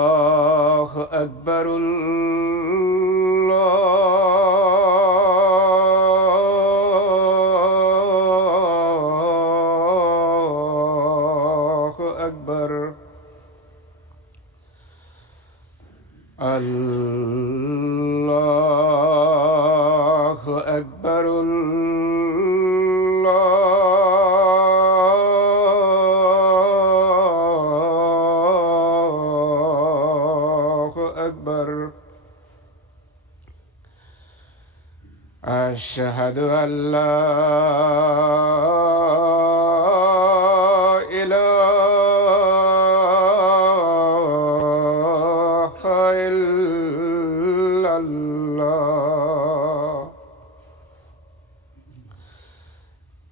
الله أكبر الله أكبر الله أكبر الله أكبر أشهد أن لا إله إلا الله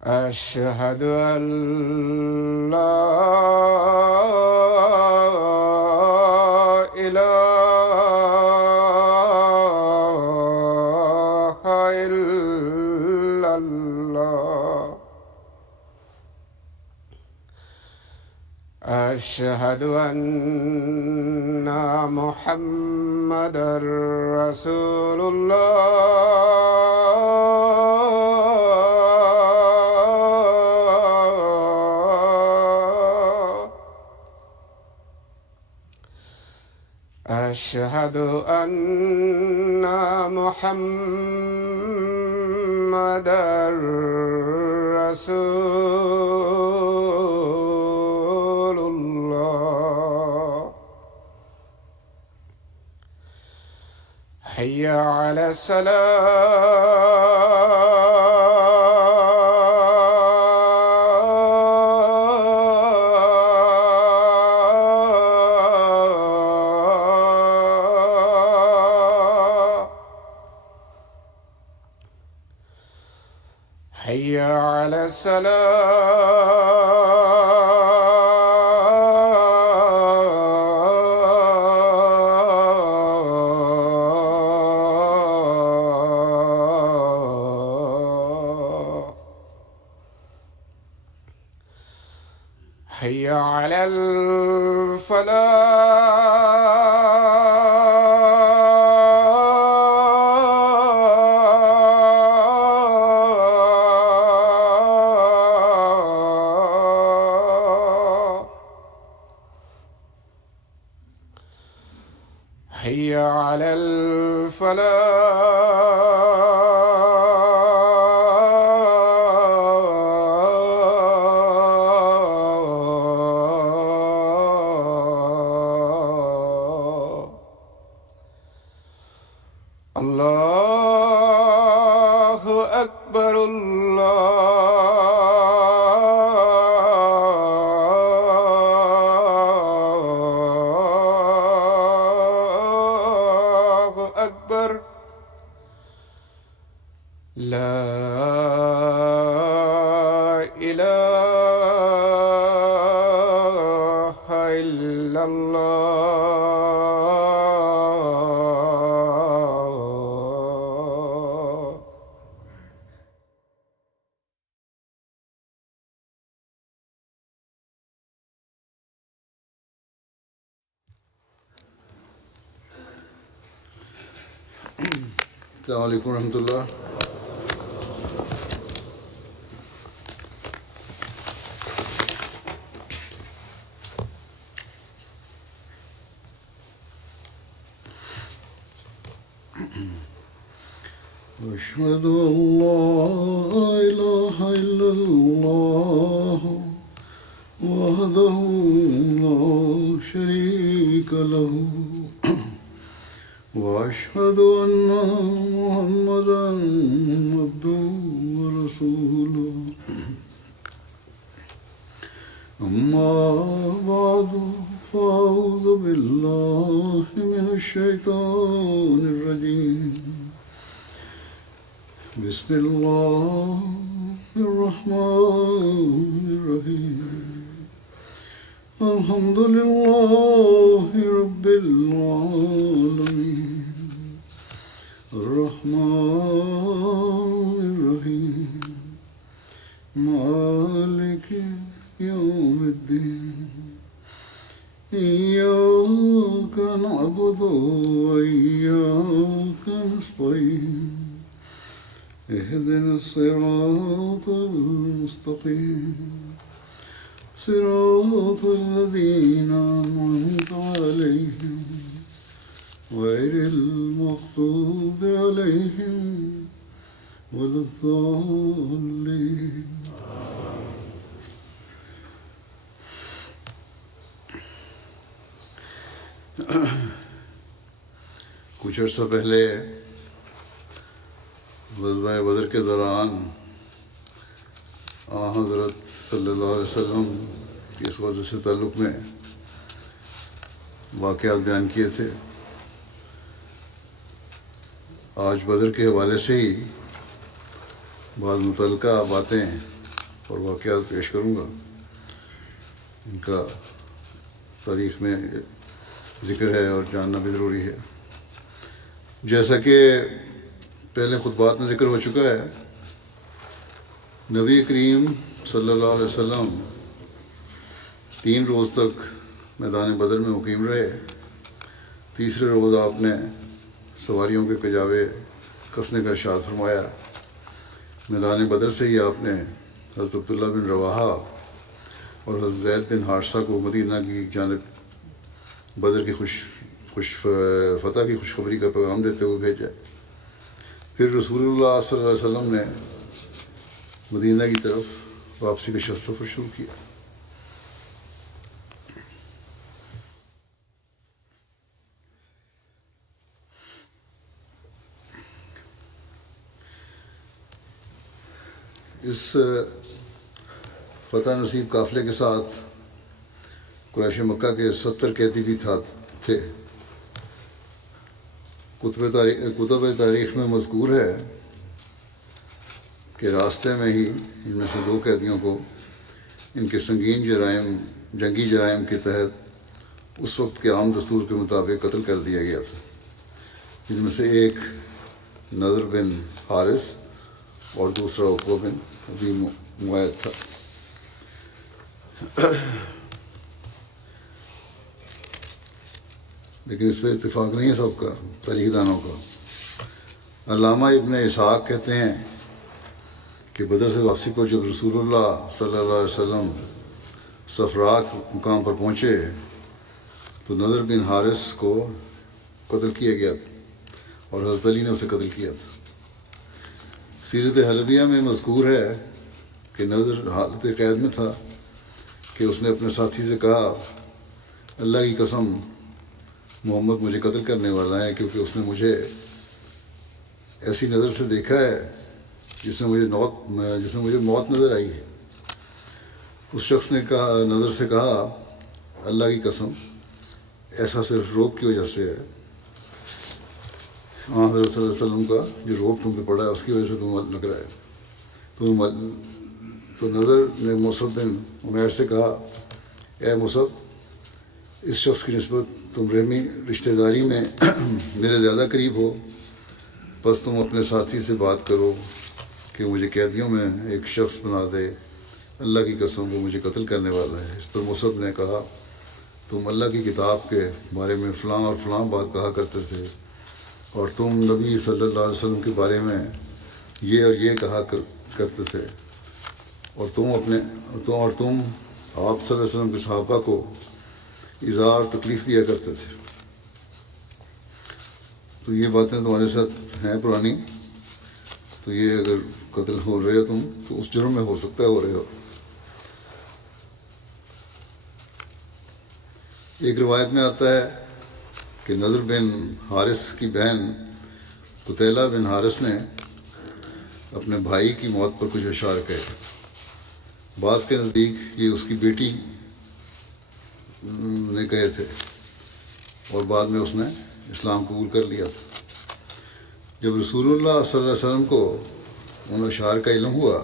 أشهد أن لا إله إلا الله أشهد أن محمدًا رسول الله أشهد أن محمدًا رسول الله حي على الصلاة حي على الصلاة حي على الفلاح حي على الفلاح الله أكبر الله أكبر لا إله إلا الله السلام علیکم ورحمۃ اللہ. أشهد أن لا إله إلا الله وحده لا شريك له وأشهد أن محمدًا عبده ورسوله. أما بعد فأعوذ بالله من الشيطان الرجيم. بسم الله الرحمن الرحيم. الحمد لله رب العالمين. الرحمن الرحيم. مالك يوم الدين. إياك نعبد وإياك نستعين اهدنا الصراط المستقيم صراط الذين أنعمت عليهم غير المغضوب عليهم ولا الضالين. کچھ عرصہ پہلے غزوہ بدر کے دوران حضرت صلی اللہ علیہ وسلم کی اس غزوہ سے تعلق میں واقعات بیان کیے تھے. آج بدر کے حوالے سے ہی بعض متعلقہ باتیں اور واقعات پیش کروں گا. ان کا تاریخ میں ذکر ہے اور جاننا بھی ضروری ہے. جیسا کہ پہلے خطبات میں ذکر ہو چکا ہے، نبی کریم صلی اللہ علیہ وسلم 3 روز تک میدان بدر میں مقیم رہے. تیسرے روز آپ نے سواریوں کے کجاوے کسنے کا ارشاد فرمایا. میدان بدر سے ہی آپ نے حضرت عبداللہ بن رواحہ اور حضرت زید بن حارثہ کو مدینہ کی جانب بدر کی فتح کی خوشخبری کا پیغام دیتے ہوئے بھیجا. پھر رسول اللہ صلی اللہ علیہ وسلم نے مدینہ کی طرف واپسی کا سفر شروع کیا. اس فتح نصیب قافلے کے ساتھ قریش مکہ کے 70 قیدی بھی تھے. کتب تاریخ میں مذکور ہے کہ راستے میں ہی ان میں سے 2 قیدیوں کو ان کے سنگین جنگی جرائم کے تحت اس وقت کے عام دستور کے مطابق قتل کر دیا گیا تھا، جن میں سے ایک نضر بن حارث اور دوسرا عقبہ بن ابی معیط تھا. لیکن اس پہ اتفاق نہیں ہے سب کا، تاریخ دانوں کا. علامہ ابن اسحاق کہتے ہیں کہ بدر سے واپسی پر جب رسول اللہ صلی اللہ علیہ وسلم صفراء مقام پر پہنچے تو نضر بن حارث کو قتل کیا گیا تھا اور حضرت علی نے اسے قتل کیا تھا. سیرت حلبیہ میں مذکور ہے کہ نضر حالت قید میں تھا کہ اس نے اپنے ساتھی سے کہا، اللہ کی قسم محمد مجھے قتل کرنے والا ہے، کیونکہ اس نے مجھے ایسی نظر سے دیکھا ہے جس میں مجھے موت نظر آئی ہے. اس شخص نے نظر سے کہا، اللہ کی قسم ایسا صرف روب کی وجہ سے ہے. حضرت صلی اللہ علیہ وسلم کا جو روب تم پہ پڑا ہے اس کی وجہ سے تم لگ رہا ہے. تو نظر نے مصعب بن عمیر سے کہا، اے مصعب، اس شخص کی نسبت تم رشتہ داری میں میرے زیادہ قریب ہو، بس تم اپنے ساتھی سے بات کرو کہ مجھے قیدیوں میں ایک شخص بنا دے. اللہ کی قسم وہ مجھے قتل کرنے والا ہے. اس پر مصعب نے کہا، تم اللہ کی کتاب کے بارے میں فلاں اور فلاں بات کہا کرتے تھے، اور تم نبی صلی اللہ علیہ وسلم کے بارے میں یہ اور یہ کہا کرتے تھے، اور تم آپ صلی اللہ علیہ وسلم کے صحابہ کو ایذا اور تکلیف دیا کرتے تھے. تو یہ باتیں تمہارے ساتھ ہیں پرانی، تو یہ اگر قتل ہو رہے ہو تم تو اس جرم میں ہو سکتا ہے ہو رہے ہو. ایک روایت میں آتا ہے کہ نضر بن حارث کی بہن قتیلہ بن حارث نے اپنے بھائی کی موت پر کچھ اشعار کہے. بعض کے نزدیک یہ اس کی بیٹی نے کہے تھے، اور بعد میں اس نے اسلام قبول کر لیا تھا. جب رسول اللہ صلی اللہ علیہ وسلم کو ان اشعار کا علم ہوا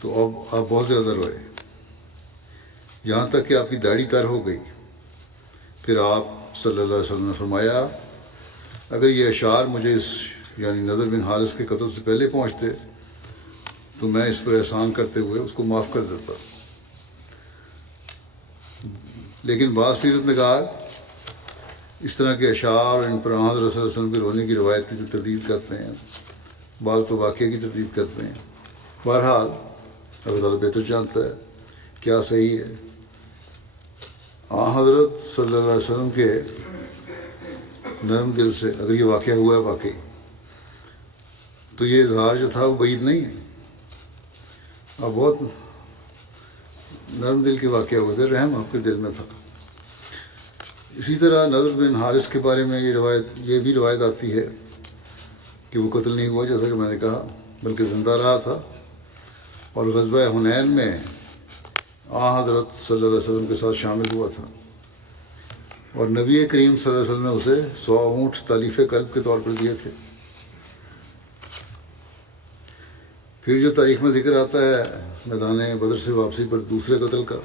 تو آپ بہت زیادہ روئے، یہاں تک کہ آپ کی داڑھی تر ہو گئی. پھر آپ صلی اللہ علیہ وسلم نے فرمایا، اگر یہ اشعار مجھے یعنی نضر بن حارث کے قتل سے پہلے پہنچتے تو میں اس پر احسان کرتے ہوئے اس کو معاف کر دیتا. لیکن بعض سیرت نگار اس طرح کے اشعار اور ان پر حضرت صلی اللہ علیہ وسلم کے رونے کی روایت کی تردید کرتے ہیں، بعض تو واقعے کی تردید کرتے ہیں۔ بہرحال اللہ تعالیٰ بہتر جانتا ہے کیا صحیح ہے۔ حضرت صلی اللہ علیہ وسلم کے نرم دل سے اگر یہ واقعہ ہوا ہے واقعی، تو یہ اظہار جو تھا وہ بعید نہیں ہے، اور بہت نرم دل کے واقعہ ہوئے تھے، رحم آپ کے دل میں تھا۔ اسی طرح نضر بن حارث کے بارے میں یہ بھی روایت آتی ہے کہ وہ قتل نہیں ہوا جیسا کہ میں نے کہا، بلکہ زندہ رہا تھا، اور غزوہ حنین میں حضرت صلی اللہ علیہ وسلم کے ساتھ شامل ہوا تھا، اور نبی کریم صلی اللہ علیہ وسلم نے اسے 100 اونٹ تالیف قلب کے طور پر دیے تھے۔ پھر جو تاریخ میں ذکر آتا ہے میدان بدر سے واپسی پر دوسرے قتل کا،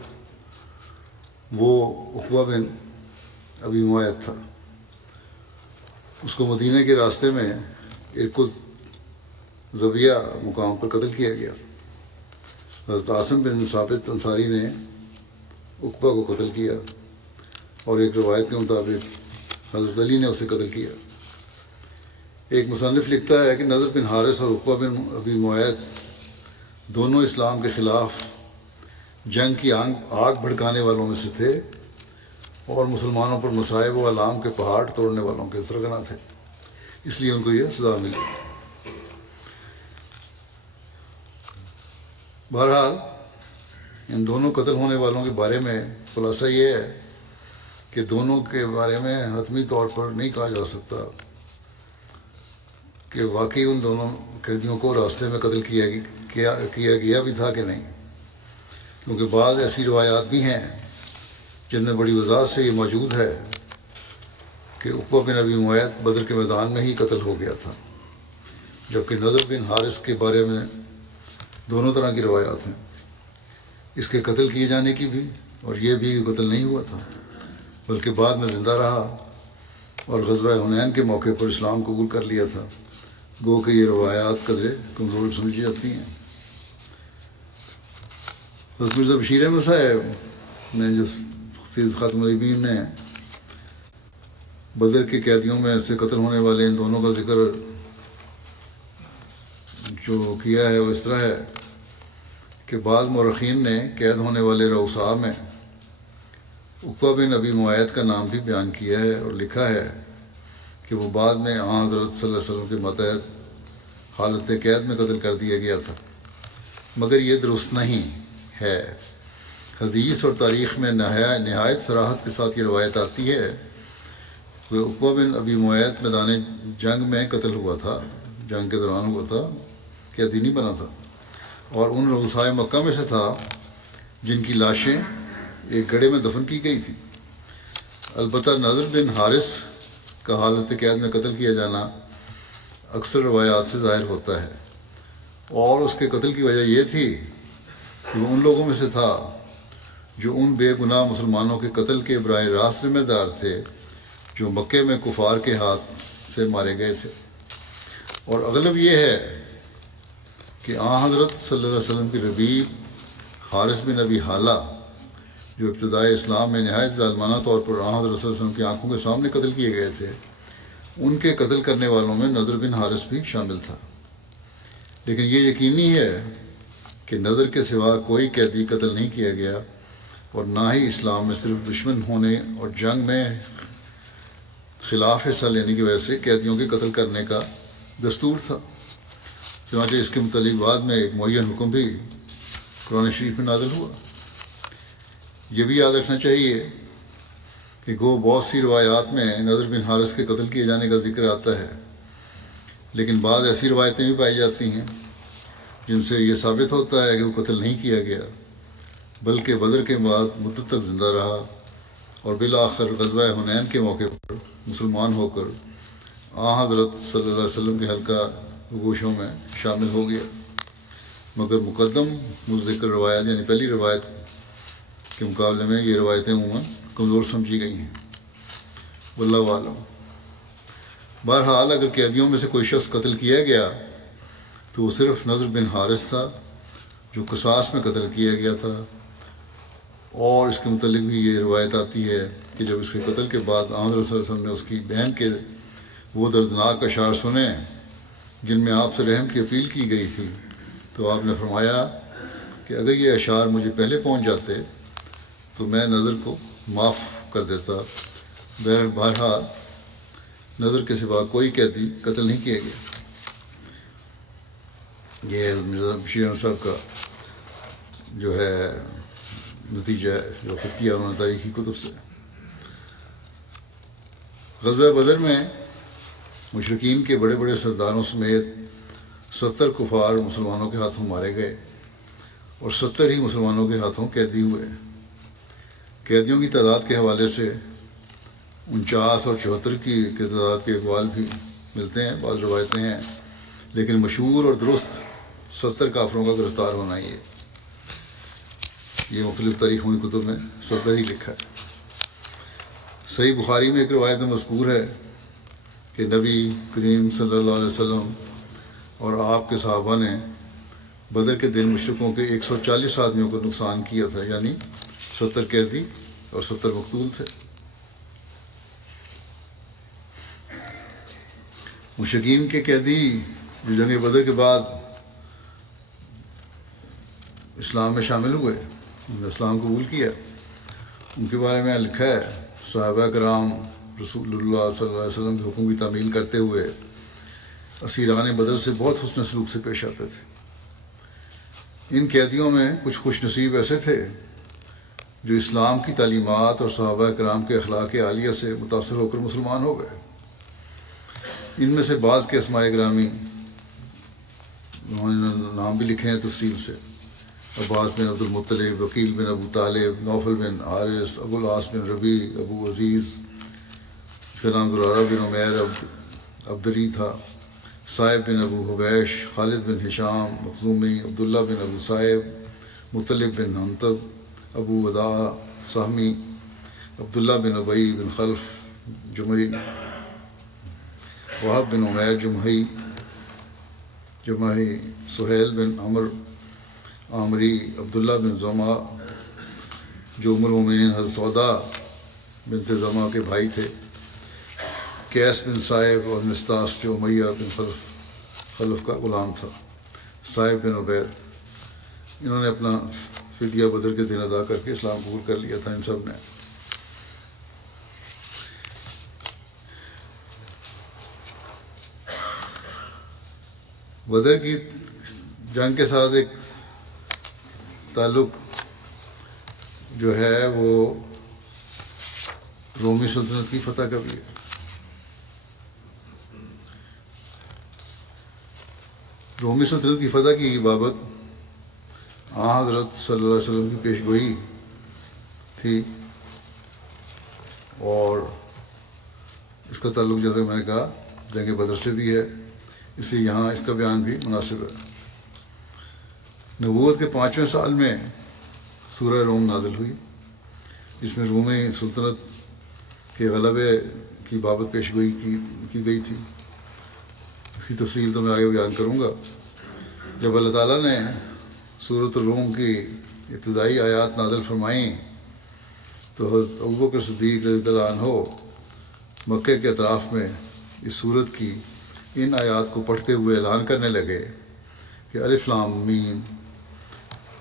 وہ عقبہ بن ابی معیط تھا۔ اس کو مدینہ کے راستے میں ارکد زبیہ مقام پر قتل کیا گیا تھا۔ حضرت عاصم بن ثابت انصاری نے عقبہ کو قتل کیا، اور ایک روایت کے مطابق حضرت علی نے اسے قتل کیا۔ ایک مصنف لکھتا ہے کہ نضر بن حارث اور عقبہ بن ابی معیط دونوں اسلام کے خلاف جنگ کی آگ بھڑکانے والوں میں سے تھے، اور مسلمانوں پر مصائب و علام کے پہاڑ توڑنے والوں کے سرغنہ تھے، اس لیے ان کو یہ سزا ملی۔ بہرحال ان دونوں قتل ہونے والوں کے بارے میں خلاصہ یہ ہے کہ دونوں کے بارے میں حتمی طور پر نہیں کہا جا سکتا کہ واقعی ان دونوں قیدیوں کو راستے میں قتل کیا گیا بھی تھا کہ نہیں، کیونکہ بعض ایسی روایات بھی ہیں جن میں بڑی وضاحت سے یہ موجود ہے کہ عقبہ بن ابی معیط بدر کے میدان میں ہی قتل ہو گیا تھا، جبکہ نضر بن حارث کے بارے میں دونوں طرح کی روایات ہیں، اس کے قتل کیے جانے کی بھی، اور یہ بھی کہ قتل نہیں ہوا تھا بلکہ بعد میں زندہ رہا اور غزوہ حنین کے موقع پر اسلام قبول کر لیا تھا۔ گو کہ یہ روایات قدرے کمزور سمجھی جاتی ہیں۔ حضرت مرزا بشیر احمد صاحب نے جو سید خاتم النبیین نے بدر کے قیدیوں میں سے قتل ہونے والے ان دونوں کا ذکر جو کیا ہے وہ اس طرح ہے کہ بعض مورخین نے قید ہونے والے رؤساء میں عقبہ بن ابی معیط کا نام بھی بیان کیا ہے، اور لکھا ہے کہ وہ بعد میں حضرت صلی اللہ علیہ وسلم کے ماتحت حالت قید میں قتل کر دیا گیا تھا، مگر یہ درست نہیں ہے۔ حدیث اور تاریخ میں نہایت صراحت کے ساتھ یہ روایت آتی ہے کہ عقبہ بن ابی معیط میدان جنگ میں قتل ہوا تھا، جنگ کے دوران ہوا تھا، قیدی نہیں بنا تھا، اور ان رؤسائے مکہ میں سے تھا جن کی لاشیں ایک گڑھے میں دفن کی گئی تھی۔ البتہ نضر بن حارث کا حالت قید میں قتل کیا جانا اکثر روایات سے ظاہر ہوتا ہے، اور اس کے قتل کی وجہ یہ تھی کہ وہ ان لوگوں میں سے تھا جو ان بے گناہ مسلمانوں کے قتل کے براہ راست ذمہ دار تھے جو مکے میں کفار کے ہاتھ سے مارے گئے تھے۔ اور اغلب یہ ہے کہ حضرت صلی اللہ علیہ وسلم کے ربیب حارث بن ابی حالہ جو ابتدائی اسلام میں نہایت ظالمانہ طور پر حضرت صلی اللہ علیہ وسلم کی آنکھوں کے سامنے قتل کیے گئے تھے، ان کے قتل کرنے والوں میں نضر بن حارث بھی شامل تھا۔ لیکن یہ یقینی ہے کہ نضر کے سوا کوئی قیدی قتل نہیں کیا گیا، اور نہ ہی اسلام میں صرف دشمن ہونے اور جنگ میں خلاف حصہ لینے کی وجہ سے قیدیوں کے قتل کرنے کا دستور تھا۔ چنانچہ اس کے متعلق بعد میں ایک معین حکم بھی قرآن شریف میں نازل ہوا۔ یہ بھی یاد رکھنا چاہیے کہ گو بہت سی روایات میں نضر بن حارث کے قتل کیے جانے کا ذکر آتا ہے، لیکن بعض ایسی روایتیں بھی پائی جاتی ہیں جن سے یہ ثابت ہوتا ہے کہ وہ قتل نہیں کیا گیا بلکہ بدر کے بعد مدت تک زندہ رہا، اور بالآخر غزوہ حنین کے موقع پر مسلمان ہو کر حضرت صلی اللہ علیہ وسلم کے حلقہ گوشوں میں شامل ہو گیا۔ مگر مقدم مذکر روایت یعنی پہلی روایت کے مقابلے میں یہ روایتیں عموماً کمزور سمجھی گئی ہیں، واللہ عالم۔ بہرحال اگر قیدیوں میں سے کوئی شخص قتل کیا گیا تو وہ صرف نضر بن حارث تھا جو قصاص میں قتل کیا گیا تھا، اور اس کے متعلق بھی یہ روایت آتی ہے کہ جب اس کے قتل کے بعد آن رسول صلی اللہ علیہ وسلم نے اس کی بہن کے وہ دردناک اشعار سنے جن میں آپ سے رحم کی اپیل کی گئی تھی، تو آپ نے فرمایا کہ اگر یہ اشعار مجھے پہلے پہنچ جاتے تو میں نظر کو معاف کر دیتا۔ بہرحال نظر کے سوا کوئی قیدی قتل نہیں کیا گیا۔ یہ مرزا بشیر احمد صاحب کا جو ہے نتیجہ ہے جو خود کیا انہوں نے تاریخی کتب سے۔ غزوہ بدر میں مشرکین کے بڑے بڑے سرداروں سمیت 70 کفار مسلمانوں کے ہاتھوں مارے گئے اور 70 ہی مسلمانوں کے ہاتھوں قیدی ہوئے۔ قیدیوں کی تعداد کے حوالے سے 49 اور 74 کی تعداد کے اقوال بھی ملتے ہیں، بعض روایتیں ہیں، لیکن مشہور اور درست 70 کافروں کا گرفتار ہونا ہی ہے۔ یہ مختلف تاریخوں کی کتب میں 70 ہی لکھا ہے۔ صحیح بخاری میں ایک روایت میں مذکور ہے کہ نبی کریم صلی اللہ علیہ وسلم اور آپ کے صحابہ نے بدر کے دن مشرکوں کے 140 آدمیوں کو نقصان کیا تھا، یعنی 70 قیدی اور 70 مقتول تھے۔ مشرکین کے قیدی جو جنگ بدر کے بعد اسلام میں شامل ہوئے، انہوں نے اسلام قبول کیا، ان کے بارے میں لکھا ہے صحابہ کرام رسول اللہ صلی اللہ علیہ وسلم کے حکم کی تعمیل کرتے ہوئے اسیران بدر سے بہت حسن سلوک سے پیش آتے تھے۔ ان قیدیوں میں کچھ خوش نصیب ایسے تھے جو اسلام کی تعلیمات اور صحابہ کرام کے اخلاق عالیہ سے متاثر ہو کر مسلمان ہو گئے۔ ان میں سے بعض کے اسماء گرامی انہوں نے نام بھی لکھے ہیں تفصیل سے: عباس بن عبد المطلب، وکیل بن ابو طالب، نوفل بن حارث، ابو العاص بن ربیع، ابو عزیز، اس کا نام زرارہ بن عمیر عبدری تھا، صائب بن ابو حبیش، خالد بن ہشام مخزومی، عبداللہ بن ابو صائب، مطلب بن حنطب، ابو وداع سہمی، عبداللہ بن ابی بن خلف جمحی، وہب بن عمیر جمحی، سہیل بن عمر عامری، عبداللہ بن زمع جو ام المؤمنین حضرت سودا بنت زمع کے بھائی تھے، قیس بن صائب اور مستاس جو امیہ بن خلف کا غلام تھا، صائب بن عبید، انہوں نے اپنا فدیہ بدر کے دن ادا کر کے اسلام قبول کر لیا تھا۔ ان سب نے بدر کی جنگ کے ساتھ ایک تعلق جو ہے وہ رومی سلطنت کی فتح کا بھی ہے۔ رومی سلطنت کی فتح کی بابت حضرت صلی اللہ علیہ وسلم کی پیش گوئی تھی، اور اس کا تعلق جیسے میں نے کہا جنگ بدر سے بھی ہے، اس لیے یہاں اس کا بیان بھی مناسب ہے۔ نبوت کے 5ویں سال میں سورہ روم نازل ہوئی، جس میں رومی سلطنت کے غلبے کی بابت پیش گوئی کی گئی تھی۔ اس کی تفصیل تو میں آگے بیان کروں گا۔ جب اللہ تعالیٰ نے سورۃ الروم کی ابتدائی آیات نازل فرمائیں تو حضرت ابوبکر صدیق رضی اللہ عنہ مکے کے اطراف میں اس سورت کی ان آیات کو پڑھتے ہوئے اعلان کرنے لگے کہ الف لام میم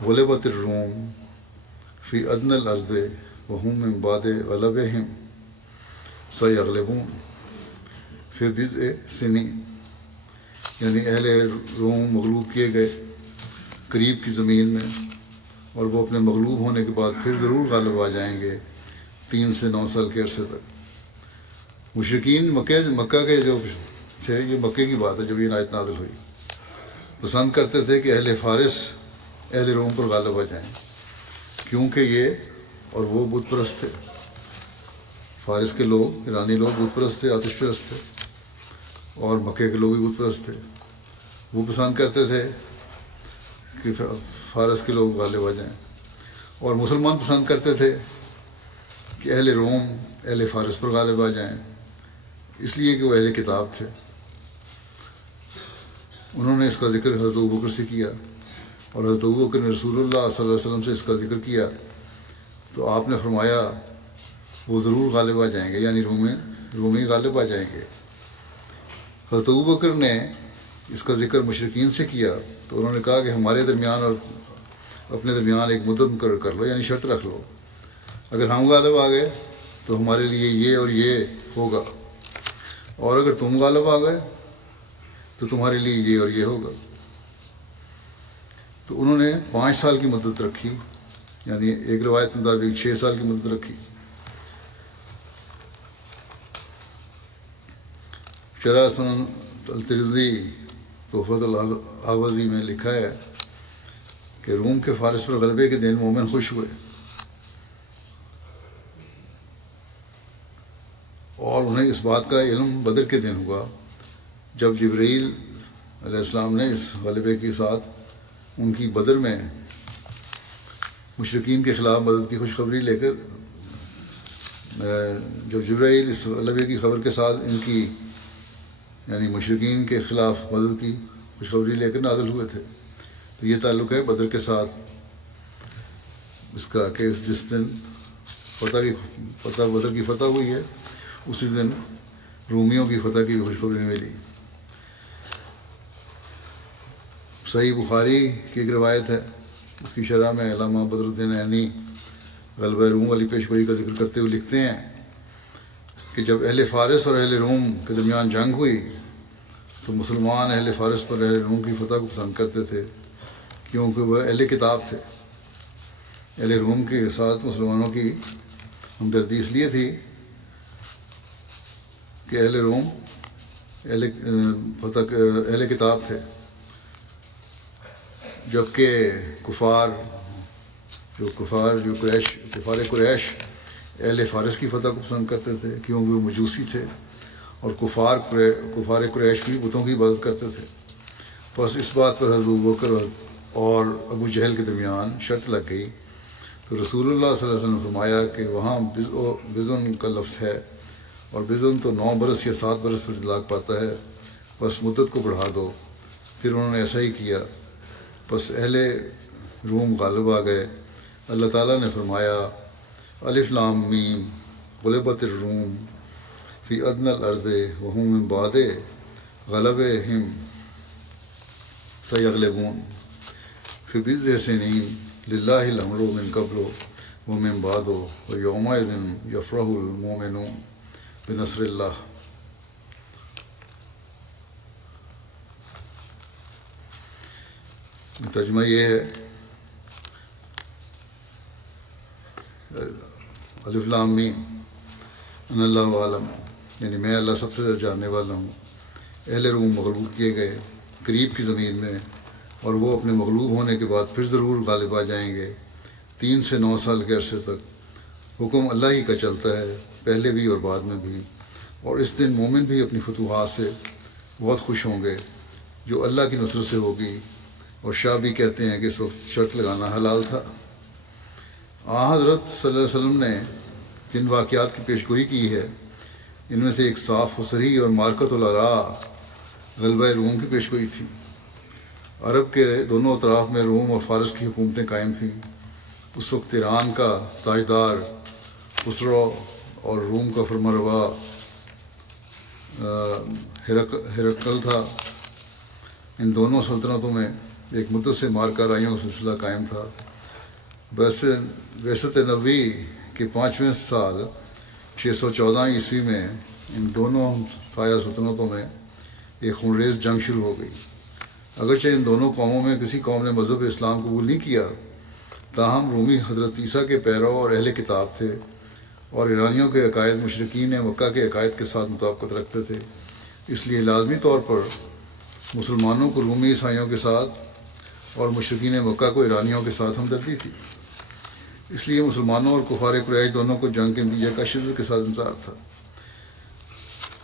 غلبت الروم فی ادنی الارض وهم من بعد غلبہم سیغلبون فی بضع سنین، یعنی اہل روم مغلوب کیے گئے قریب کی زمین میں، اور وہ اپنے مغلوب ہونے کے بعد پھر ضرور غالب آ جائیں گے 3 سے 9 سال کے عرصے تک۔ مشرکین مکہ کے جو تھے، یہ مکے کی بات ہے جب یہ آیت نازل ہوئی، پسند کرتے تھے کہ اہل فارس اہل روم پر غالب آ جائیں، کیونکہ یہ اور وہ بت پرست تھے۔ فارس کے لوگ، ایرانی لوگ بت پرست تھے، آتش پرست تھے، اور مکے کے لوگ بھی بت پرست تھے۔ وہ پسند کرتے تھے کہ فارس کے لوگ غالب آ جائیں، اور مسلمان پسند کرتے تھے کہ اہل روم اہل فارس پر غالب آ جائیں، اس لیے کہ وہ اہل کتاب تھے۔ انہوں نے اس کا ذکر حضرت ابوبکر سے کیا، اور حضرت ابوبکر نے رسول اللہ صلی اللہ علیہ وسلم سے اس کا ذکر کیا تو آپ نے فرمایا وہ ضرور غالب آ جائیں گے، یعنی رومی غالب آ جائیں گے۔ حضرت ابوبکر نے اس کا ذکر مشرکین سے کیا تو انہوں نے کہا کہ ہمارے درمیان اور اپنے درمیان ایک مدت مقرر کر لو، یعنی شرط رکھ لو، اگر ہم غالب آ گئے تو ہمارے لیے یہ اور یہ ہوگا، اور اگر تم غالب آ گئے تو تمہارے لیے یہ اور یہ ہوگا۔ تو انہوں نے 5 سال کی مدت رکھی، یعنی ایک روایت کے مطابق 6 سال کی مدت رکھی۔ شرح سنن الترمذی تحفۃ الآوازی میں لکھا ہے کہ روم کے فارس پر غلبے کے دن مومن خوش ہوئے اور انہیں اس بات کا علم بدر کے دن ہوا جب جبرائیل علیہ السلام نے اس غلبے کے ساتھ ان کی بدر میں مشرکین کے خلاف مدد کی خوشخبری لے کر جب جبرائیل اس غلبے کی خبر کے ساتھ ان کی یعنی مشرکین کے خلاف مدد کی خوشخبری لے کر نازل ہوئے تھے۔ تو یہ تعلق ہے بدر کے ساتھ اس کا کہ جس دن بدر کی فتح ہوئی ہے اسی دن رومیوں کی فتح کی خوشخبری ملی۔ صحیح بخاری کی ایک روایت ہے، اس کی شرح میں علامہ بدر الدین عینی غلبہ روم والی پیشگوئی کا ذکر کرتے ہوئے لکھتے ہیں کہ جب اہل فارس اور اہل روم کے درمیان جنگ ہوئی تو مسلمان اہل فارس پر اہل روم کی فتح کو پسند کرتے تھے کیونکہ وہ اہل کتاب تھے۔ اہل روم کے ساتھ مسلمانوں کی ہمدردی اس لیے تھی کہ اہل روم اہل کتاب تھے، جبکہ کفار قریش اہل فارس کی فتح کو پسند کرتے تھے کیونکہ وہ مجوسی تھے، اور کفار قریش بھی بتوں کی عبادت کرتے تھے۔ بس اس بات پر حضرت ابوبکر اور ابو جہل کے درمیان شرط لگ گئی تو رسول اللہ صلی اللہ علیہ وسلم نے فرمایا کہ وہاں بزن کا لفظ ہے اور بزن تو 9 برس یا 7 برس پر اطلاق پاتا ہے، بس مدت کو بڑھا دو۔ پھر انہوں نے ایسا ہی کیا، بس اہل روم غالب آ گئے۔ اللہ تعالیٰ نے فرمایا الف لام میم غلبت الروم فی ادنی الارض وهم من بعد غلبہم سیغلبون فی بضع سنین للہ الامر من قبل ومن بعد ویومئذ یفرح المؤمنون بنصر اللہ۔ ترجمہ یہ ہے الف لام میم ان اللہ عالم، یعنی میں اللہ سب سے زیادہ جاننے والا ہوں۔ اہل روم مغلوب کیے گئے قریب کی زمین میں، اور وہ اپنے مغلوب ہونے کے بعد پھر ضرور غالب آ جائیں گے۔ 3 سے 9 سال کے عرصے تک حکم اللہ ہی کا چلتا ہے، پہلے بھی اور بعد میں بھی، اور اس دن مومن بھی اپنی فتوحات سے بہت خوش ہوں گے جو اللہ کی نصرت سے ہوگی۔ اور شاہ بھی کہتے ہیں کہ اس وقت شرط لگانا حلال تھا۔ حضرت صلی اللہ علیہ وسلم نے جن واقعات کی پیشگوئی کی ہے ان میں سے ایک صاف و صریح اور مارکت العراء غلبہ روم کی پیشگوئی تھی۔ عرب کے دونوں اطراف میں روم اور فارس کی حکومتیں قائم تھیں۔ اس وقت ایران کا تاجدار خسرو اور روم کا فرمانروا ہرقل تھا۔ ان دونوں سلطنتوں میں ایک مدت سے مارکہ رائیوں کا سلسلہ قائم تھا۔ بعثت نبوی کے 5ویں سال 614 عیسوی میں ان دونوں سایہ سلطنتوں میں ایک خونریز جنگ شروع ہو گئی۔ اگرچہ ان دونوں قوموں میں کسی قوم نے مذہب اسلام قبول نہیں کیا، تاہم رومی حضرت عیسیٰ کے پیرو اور اہل کتاب تھے، اور ایرانیوں کے عقائد مشرکین مکہ کے عقائد کے ساتھ مطابقت رکھتے تھے۔ اس لیے لازمی طور پر مسلمانوں کو رومی عیسائیوں کے ساتھ اور مشرکین مکہ کو ایرانیوں کے ساتھ ہمدردی تھی۔ اس لیے مسلمانوں اور کفار قریش دونوں کو جنگ کے نتیجے کا شدت کے ساتھ انتظار تھا۔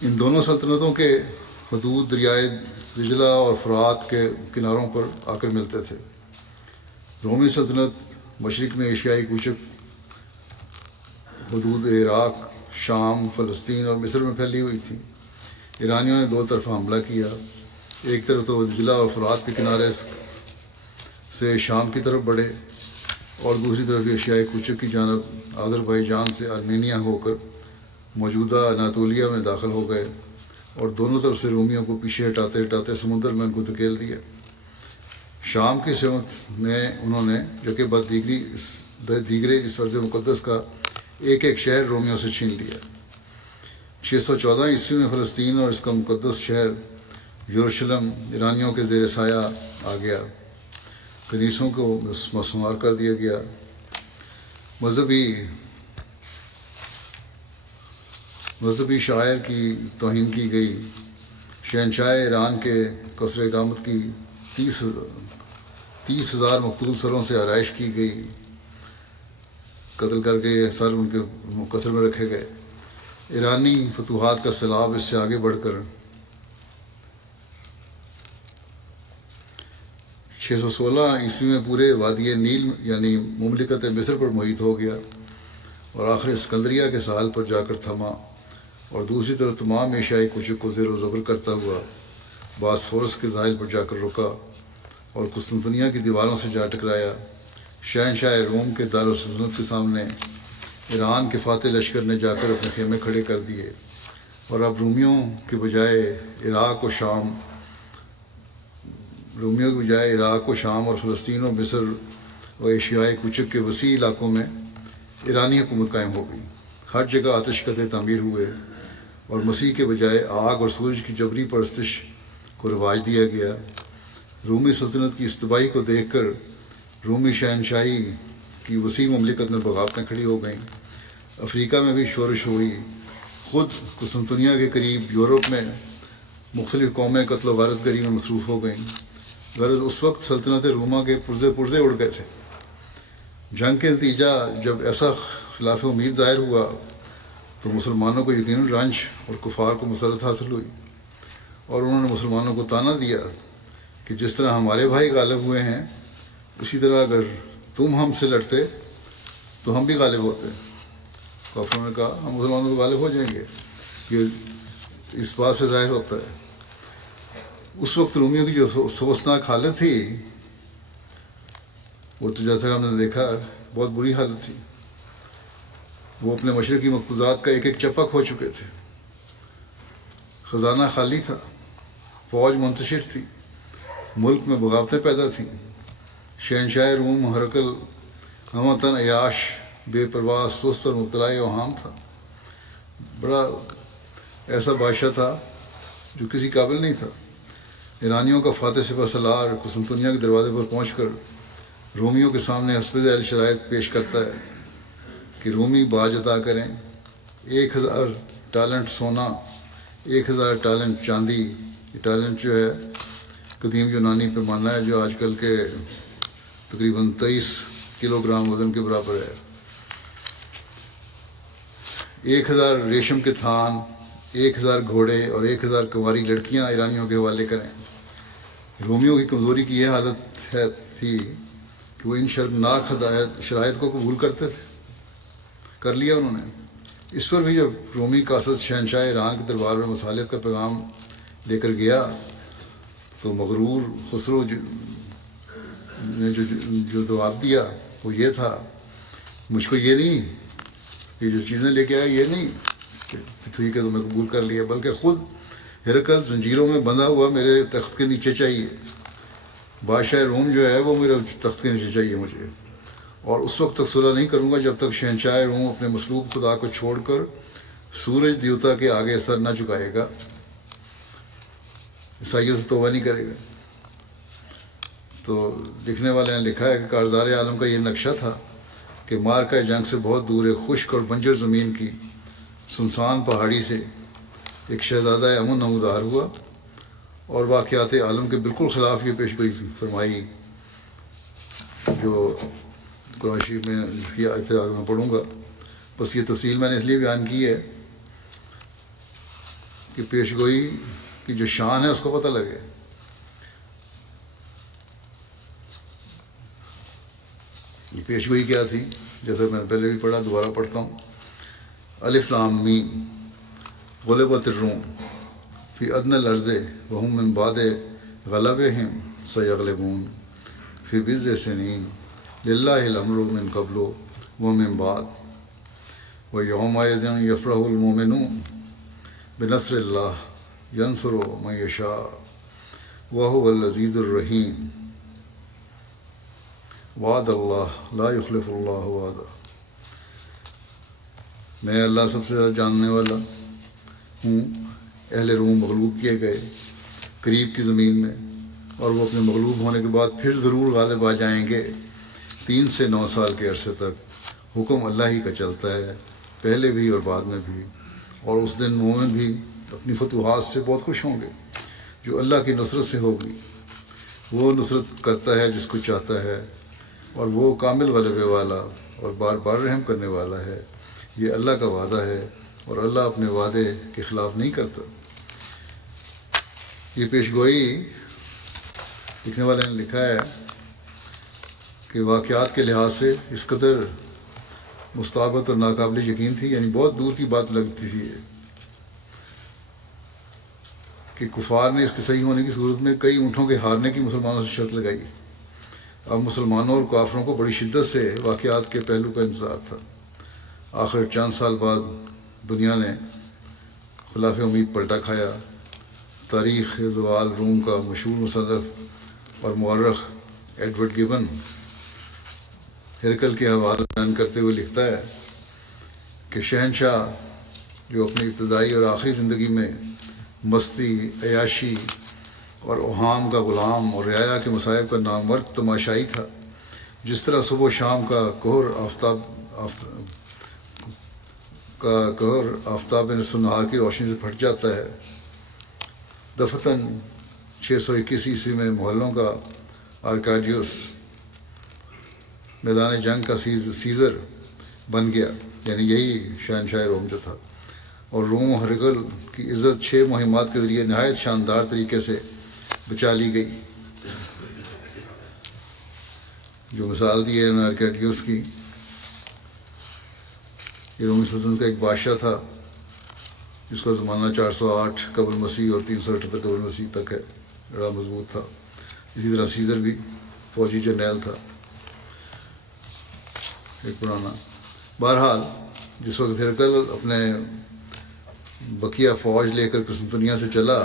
ان دونوں سلطنتوں کے حدود دریائے دجلہ اور فرات کے کناروں پر آ کر ملتے تھے۔ رومی سلطنت مشرق میں ایشیائی کوچک حدود عراق، شام، فلسطین اور مصر میں پھیلی ہوئی تھی۔ ایرانیوں نے 2 طرفہ حملہ کیا، ایک طرف تو دجلہ اور فرات کے کنارے سے شام کی طرف بڑھے اور دوسری طرف ایشیائی کوچک کی جانب آذربائیجان سے آرمینیا ہو کر موجودہ اناطولیہ میں داخل ہو گئے اور دونوں طرف سے رومیوں کو پیچھے ہٹاتے ہٹاتے سمندر میں ان کو دھکیل دیا۔ شام کی سمت میں انہوں نے یکے بعد دیگرے اس ارض مقدس کا ایک ایک شہر رومیوں سے چھین لیا۔ 614 عیسوی میں فلسطین اور اس کا مقدس شہر یروشلم ایرانیوں کے زیر سایہ آ گیا، کنیسوں کو مسمار کر دیا گیا، مذہبی شاعر کی توہین کی گئی، شہنشاہ ایران کے قصر اقامت کی 30,000 مقتول سروں سے آرائش کی گئی، قتل کر کے یہ سر ان کے قتل میں رکھے گئے۔ ایرانی فتوحات کا سیلاب اس سے آگے بڑھ کر 616 عیسوی میں پورے وادی نیل یعنی مملکت مصر پر محیط ہو گیا اور آخر اسکندریہ کے ساحل پر جا کر تھما، اور دوسری طرف تمام ایشیائی کوچک کو زیر و زبر کرتا ہوا باسفورس کے ساحل پر جا کر رکا اور قسطنطنیہ کی دیواروں سے جا ٹکرایا۔ شہنشاہ روم کے دارالسلطنت کے سامنے ایران کے فاتح لشکر نے جا کر اپنے خیمے کھڑے کر دیے، اور اب رومیوں کے بجائے عراق و شام اور فلسطین اور مصر اور ایشیائی کوچک کے وسیع علاقوں میں ایرانی حکومت قائم ہو گئی۔ ہر جگہ آتش قدیں تعمیر ہوئے اور مسیح کے بجائے آگ اور سورج کی جبری پرستش کو رواج دیا گیا۔ رومی سلطنت کی استبائی کو دیکھ کر رومی شہنشاہی کی وسیع مملکت میں بغاوتیں کھڑی ہو گئیں، افریقہ میں بھی شورش ہوئی، خود قسطنطنیہ کے قریب یورپ میں مختلف قومیں قتل و غارت گری میں مصروف ہو گئیں۔ غرض اس وقت سلطنت روما کے پرزے اڑ گئے تھے۔ جنگ کے نتیجہ جب ایسا خلاف امید ظاہر ہوا تو مسلمانوں کو یقیناً رنج اور کفار کو مسرت حاصل ہوئی، اور انہوں نے مسلمانوں کو طعنہ دیا کہ جس طرح ہمارے بھائی غالب ہوئے ہیں اسی طرح اگر تم ہم سے لڑتے تو ہم بھی غالب ہوتے۔ کافروں نے کہا ہم مسلمانوں کو غالب ہو جائیں گے، یہ اس بات سے ظاہر ہوتا ہے۔ اس وقت رومیوں کی جو افسوسناک حالت تھی وہ تو جیسا کہ ہم نے دیکھا بہت بری حالت تھی۔ وہ اپنے مشرقی مقبوضات کا ایک ایک چپک ہو چکے تھے، خزانہ خالی تھا، فوج منتشر تھی، ملک میں بغاوتیں پیدا تھیں۔ شہنشاہ روم ہرقل ہمتاً عیاش، بے پرواہ، سست اور مبتلا اوہام تھا، بڑا ایسا بادشاہ تھا جو کسی قابل نہیں تھا۔ ایرانیوں کا فاتح سپہ سالار قسطنطنیہ کے دروازے پر پہنچ کر رومیوں کے سامنے حسب ذیل شرائط پیش کرتا ہے کہ رومی باج عطا کریں، 1000 ٹالنٹ سونا، 1000 ٹالنٹ چاندی۔ یہ ٹالنٹ جو ہے قدیم یونانی پیمانہ ہے جو آج کل کے تقریباً 23 کلو گرام وزن کے برابر ہے۔ 1000 ریشم کے تھان، 1000 گھوڑے اور 1000 کنواری لڑکیاں ایرانیوں کے حوالے کریں۔ رومیوں کی کمزوری کی یہ حالت تھی کہ وہ ان شرمناک شرائط کو قبول کرتے تھے، کر لیا انہوں نے۔ اس پر بھی جب رومی قاصد شہنشاہ ایران کے دربار میں مصالحت کا پیغام لے کر گیا تو مغرور خسرو نے جو جواب دیا وہ یہ تھا، مجھ کو یہ نہیں، یہ جو چیزیں لے کے آئے یہ نہیں کہ ٹھیک ہے تو میں قبول کر لیا، بلکہ خود ہرقل زنجیروں میں بندھا ہوا میرے تخت کے نیچے چاہیے۔ بادشاہ روم جو ہے وہ میرے تخت کے نیچے چاہیے مجھے، اور اس وقت تک صلح نہیں کروں گا جب تک شہنشاہ روم اپنے مصلوب خدا کو چھوڑ کر سورج دیوتا کے آگے سر نہ جھکائے گا، عیسائیوں سے توبہ نہیں کرے گا۔ تو لکھنے والے نے لکھا ہے کہ کارزار عالم کا یہ نقشہ تھا کہ مارکہ جنگ سے بہت دور ایک خشک اور بنجر زمین کی سنسان پہاڑی سے ایک شہزادہ امن نمودار ہوا، اور واقعات عالم کے بالکل خلاف یہ پیشگوئی فرمائی جو قرآن شریف میں جس کی آیت آگے میں پڑھوں گا۔ بس یہ تفصیل میں نے اس لیے بیان کی ہے کہ پیشگوئی کی جو شان ہے اس کو پتہ لگے۔ یہ پیشگوئی کیا تھی، جیسے میں نے پہلے بھی پڑھا، دوبارہ پڑھتا ہوں۔ الف لام میم غلبت الروم فی ادنی الارض وهم من بعد غلبهم سیغلبون فی بضع سنین للہ الامر من قبل ومن بعد ویومئذ یفرح المؤمنون بنصر اللہ ینصر من یشاء وهو العزیز الرحیم وعد اللہ لا یخلف اللہ وعدہ. میں اللہ سب سے زیادہ جاننے والا ہوں. اہل روم مغلوب کیے گئے قریب کی زمین میں، اور وہ اپنے مغلوب ہونے کے بعد پھر ضرور غالب آ جائیں گے. 3 سے 9 سال کے عرصے تک حکم اللہ ہی کا چلتا ہے، پہلے بھی اور بعد میں بھی. اور اس دن مومن بھی اپنی فتوحات سے بہت خوش ہوں گے جو اللہ کی نصرت سے ہوگی. وہ نصرت کرتا ہے جس کو چاہتا ہے، اور وہ کامل غلبے والا اور بار بار رحم کرنے والا ہے. یہ اللہ کا وعدہ ہے اور اللہ اپنے وعدے کے خلاف نہیں کرتا. یہ پیشگوئی لکھنے والے نے لکھا ہے کہ واقعات کے لحاظ سے اس قدر مستعبت اور ناقابل یقین تھی، یعنی بہت دور کی بات لگتی تھی کہ کفار نے اس کے صحیح ہونے کی صورت میں کئی اونٹوں کے ہارنے کی مسلمانوں سے شرط لگائی. اب مسلمانوں اور کافروں کو بڑی شدت سے واقعات کے پہلو کا انتظار تھا. آخر چند سال بعد دنیا نے خلاف امید پلٹا کھایا. تاریخ زوال روم کا مشہور مصنف اور مورخ ایڈورڈ گبن ہرکل کے حوالے بیان کرتے ہوئے لکھتا ہے کہ شہنشاہ جو اپنی ابتدائی اور آخری زندگی میں مستی، عیاشی اور اوہام کا غلام اور رعایا کے مصائب کا نامورد تماشائی تھا، جس طرح صبح و شام کا آفتاب نصف النہار کی روشنی سے پھٹ جاتا ہے. دفتن 621 عیسوی میں محلوں کا آرکاڈیوس میدان جنگ کا سیزر بن گیا، یعنی یہی شہنشاہ روم جو تھا. اور روم و ہرقل کی عزت 6 مہمات کے ذریعے نہایت شاندار طریقے سے بچا لی گئی. جو مثال دی ہے آرکاڈیوس کی، یہ رومی سلطنت کا ایک بادشاہ تھا جس کا زمانہ 408 قبل مسیح اور 378 قبل مسیح تک ہے، بڑا مضبوط تھا. اسی طرح سیزر بھی فوجی جرنیل تھا ایک پرانا. بہرحال جس وقت ہرقل اپنے بقیہ فوج لے کر قسطنطنیہ سے چلا،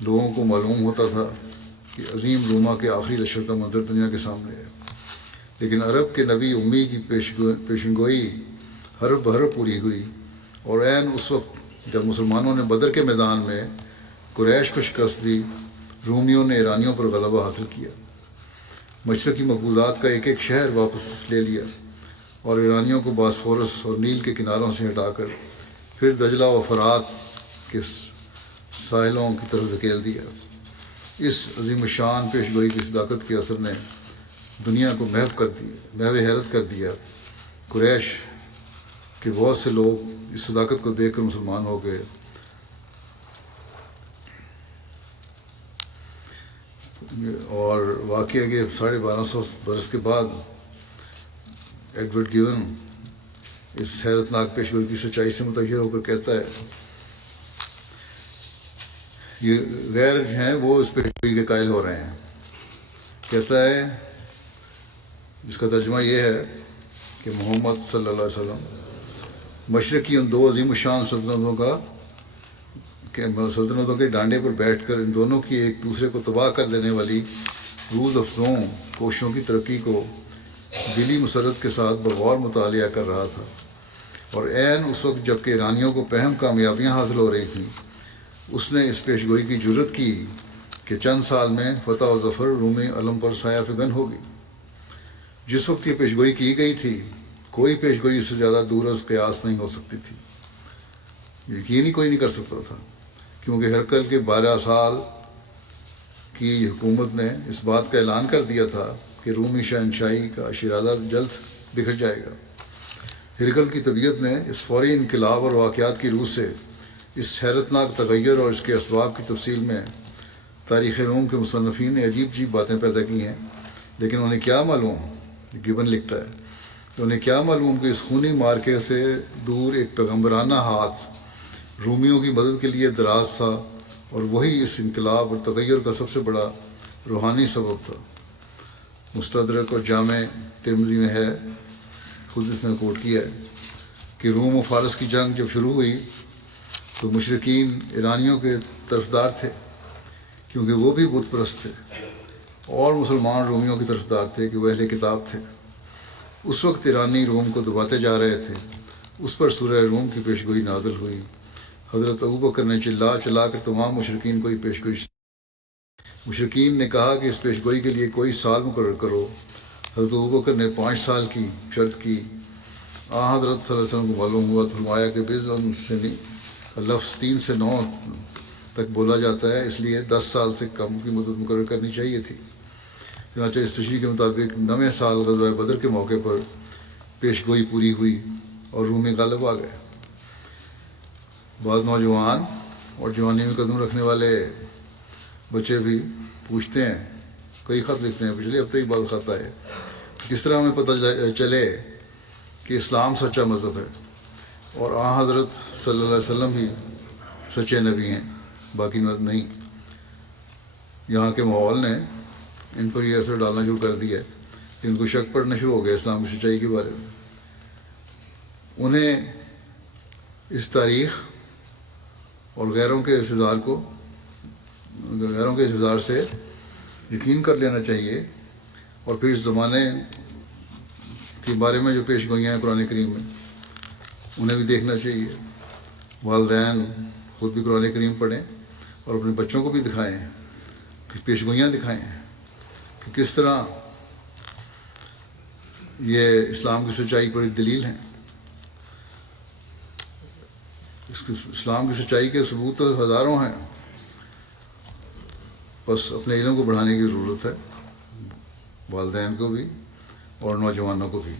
لوگوں کو معلوم ہوتا تھا کہ عظیم روما کے آخری لشکر کا منظر دنیا کے سامنے ہے. لیکن عرب کے نبی امی کی پیشنگوئی حرف بحرف پوری ہوئی، اور عین اس وقت جب مسلمانوں نے بدر کے میدان میں قریش کو شکست دی، رومیوں نے ایرانیوں پر غلبہ حاصل کیا، مشرقی مقبوضات کا ایک ایک شہر واپس لے لیا، اور ایرانیوں کو باسفورس اور نیل کے کناروں سے ہٹا کر پھر دجلہ و فرات کے ساحلوں کی طرف دھکیل دیا. اس عظیم الشان پیشگوئی کی صداقت کے اثر نے دنیا کو محو حیرت کر دیا. قریش کے بہت سے لوگ اس صداقت کو دیکھ کر مسلمان ہو گئے. اور واقعہ کے 1250 برس کے بعد ایڈورڈ گیون اس حیرتناک پیشگوئی کی سچائی سے متاثر ہو کر کہتا ہے، یہ غیر ہیں وہ اس پیشگوئی کے قائل ہو رہے ہیں. کہتا ہے، جس کا ترجمہ یہ ہے کہ محمد صلی اللہ علیہ وسلم مشرق کی ان 2 عظیم الشان سلطنتوں کے ڈانڈے پر بیٹھ کر ان دونوں کی ایک دوسرے کو تباہ کر دینے والی روز افزوں کوششوں کی ترقی کو دلی مسرت کے ساتھ بغور مطالعہ کر رہا تھا. اور عین اس وقت جب کہ ایرانیوں کو پہم کامیابیاں حاصل ہو رہی تھیں، اس نے اس پیشگوئی کی جرت کی کہ چند سال میں فتح و ظفر رومی علم پر سایہ فگن ہوگی. جس وقت یہ پیشگوئی کی گئی تھی، کوئی پیشگوئی اس سے زیادہ دور از قیاس نہیں ہو سکتی تھی. یقین ہی کوئی نہیں کر سکتا تھا، کیونکہ ہرقل کے 12 سال کی حکومت نے اس بات کا اعلان کر دیا تھا کہ رومی شہنشاہی کا شیرازہ جلد بکھر جائے گا. ہرقل کی طبیعت میں اس فوری انقلاب اور واقعات کی روح سے اس حیرتناک تغیر اور اس کے اسباب کی تفصیل میں تاریخ روم کے مصنفین نے عجیب عجیب باتیں پیدا کی ہیں. لیکن انہیں کیا معلوم، گبن لکھتا ہے کہ انہیں کیا معلوم کہ اس خونی مارکے سے دور ایک پیغمبرانہ ہاتھ رومیوں کی مدد کے لیے دراز تھا، اور وہی اس انقلاب اور تغیر کا سب سے بڑا روحانی سبب تھا. مستدرک اور جامع ترمذی میں ہے، خود اس نے کوٹ کیا ہے کہ روم و فارس کی جنگ جب شروع ہوئی تو مشرکین ایرانیوں کے طرفدار تھے، کیونکہ وہ بھی بت پرست تھے، اور مسلمان رومیوں کی طرفدار تھے کہ وہ اہل کتاب تھے۔ اس وقت ایرانی روم کو دباتے جا رہے تھے، اس پر سورہ روم کی پیشگوئی نازل ہوئی۔ حضرت ابوبکر نے چلا کر تمام مشرکین کو یہ پیشگوئی، مشرکین نے کہا کہ اس پیشگوئی کے لیے کوئی سال مقرر کرو۔ حضرت ابوبکر نے 5 سال کی شرط کی۔ حضرت صلی اللہ علیہ وسلم کو معلوم ہوا تو فرمایا کہ بضع سنین کا لفظ 3 سے 9 تک بولا جاتا ہے، اس لیے 10 سال سے کم کی مدت مقرر کرنی چاہیے تھی۔ چنانچہ اس تشریح کے مطابق 9ویں سال غزوہ بدر کے موقع پر پیشگوئی پوری ہوئی اور رومی غالب آ گئے۔ بعض نوجوان اور جوانی میں قدم رکھنے والے بچے بھی پوچھتے ہیں، کئی خط لکھتے ہیں، پچھلے ہفتے ہی بعض خط آئے، کس طرح ہمیں پتہ چلے کہ اسلام سچا مذہب ہے اور حضرت صلی اللہ علیہ وسلم ہی سچے نبی ہیں، باقی نہیں۔ یہاں کے ماحول نے ان پر یہ اثر ڈالنا شروع کر دیا ہے کہ ان کو شک پڑنا شروع ہو گیا اسلام کی سچائی کے بارے میں۔ انہیں اس تاریخ اور غیروں کے اظہار سے یقین کر لینا چاہیے، اور پھر اس زمانے کے بارے میں جو پیش گوئیاں ہیں قرآن کریم میں انہیں بھی دیکھنا چاہیے۔ والدین خود بھی قرآن کریم پڑھیں اور اپنے بچوں کو بھی دکھائیں، پیش گوئیاں دکھائیں کہ کس طرح یہ اسلام کی سچائی پر ایک دلیل ہے۔ اسلام کی سچائی کے ثبوت تو ہزاروں ہیں، بس اپنے علم کو بڑھانے کی ضرورت ہے، والدین کو بھی اور نوجوانوں کو بھی۔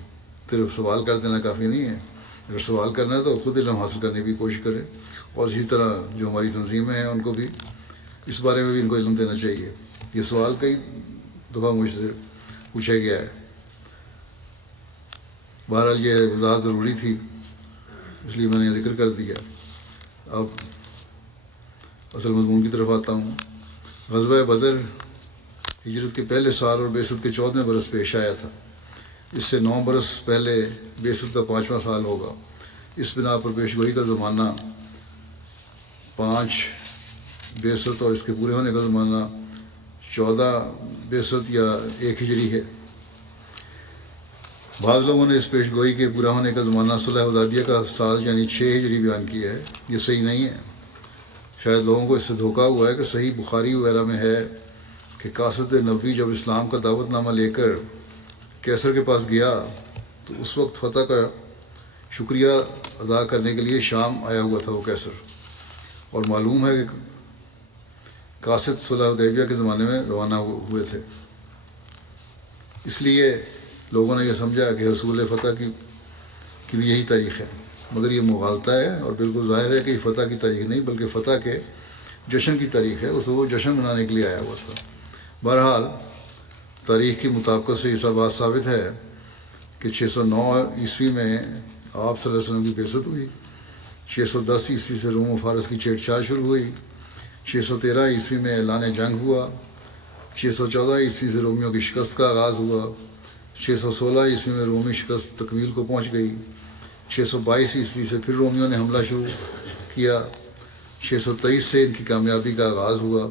صرف سوال کر دینا کافی نہیں ہے، اگر سوال کرنا ہے تو خود علم حاصل کرنے کی کوشش کریں، اور اسی طرح جو ہماری تنظیمیں ہیں ان کو بھی اس بارے میں بھی ان کو علم دینا چاہیے۔ یہ سوال کئی دفعہ مجھ سے پوچھا گیا ہے، بہرحال یہ وضاحت ضروری تھی اس لیے میں نے ذکر کر دیا۔ اب اصل مضمون کی طرف آتا ہوں۔ غزوہ بدر ہجرت کے پہلے سال اور بعثت کے 14ویں برس پیش آیا تھا۔ اس سے 9 برس پہلے بعثت کا 5واں سال ہوگا۔ اس بنا پر پیشگوئی کا زمانہ 5 بعثت اور اس کے پورے ہونے کا زمانہ 14 بعثت یا 1 ہجری ہے۔ بعض لوگوں نے اس پیشگوئی کے پورا ہونے کا زمانہ صلح حدیبیہ کا سال یعنی 6 ہجری بیان کیا ہے۔ یہ صحیح نہیں ہے، شاید لوگوں کو اس سے دھوکہ ہوا ہے کہ صحیح بخاری وغیرہ میں ہے کہ قاصد نبوی جب اسلام کا دعوت نامہ لے کر کیسر کے پاس گیا تو اس وقت فتح کا شکریہ ادا کرنے کے لیے شام آیا ہوا تھا وہ کیسر، اور معلوم ہے کہ قاصد صلح حدیبیہ کے زمانے میں روانہ ہوئے تھے۔ اس لیے لوگوں نے یہ سمجھا کہ حصول فتح کی بھی یہی تاریخ ہے، مگر یہ مغالطہ ہے اور بالکل ظاہر ہے کہ یہ فتح کی تاریخ نہیں بلکہ فتح کے جشن کی تاریخ ہے۔ اس وہ جشن منانے کے لیے آیا ہوا تھا۔ بہرحال تاریخ کی مطابقت سے یہ بات ثابت ہے کہ 609 عیسوی میں آپ صلی اللہ علیہ وسلم کی بعثت ہوئی، 610 عیسوی سے روم و فارس کی چھیڑ چھاڑ شروع ہوئی، 613 عیسوی میں اعلان جنگ ہوا، 614 عیسوی سے رومیوں کی شکست کا آغاز ہوا، 616 عیسوی میں رومی شکست تکمیل کو پہنچ گئی، 622 عیسوی سے پھر رومیوں نے حملہ شروع کیا، 623 سے ان کی کامیابی کا آغاز ہوا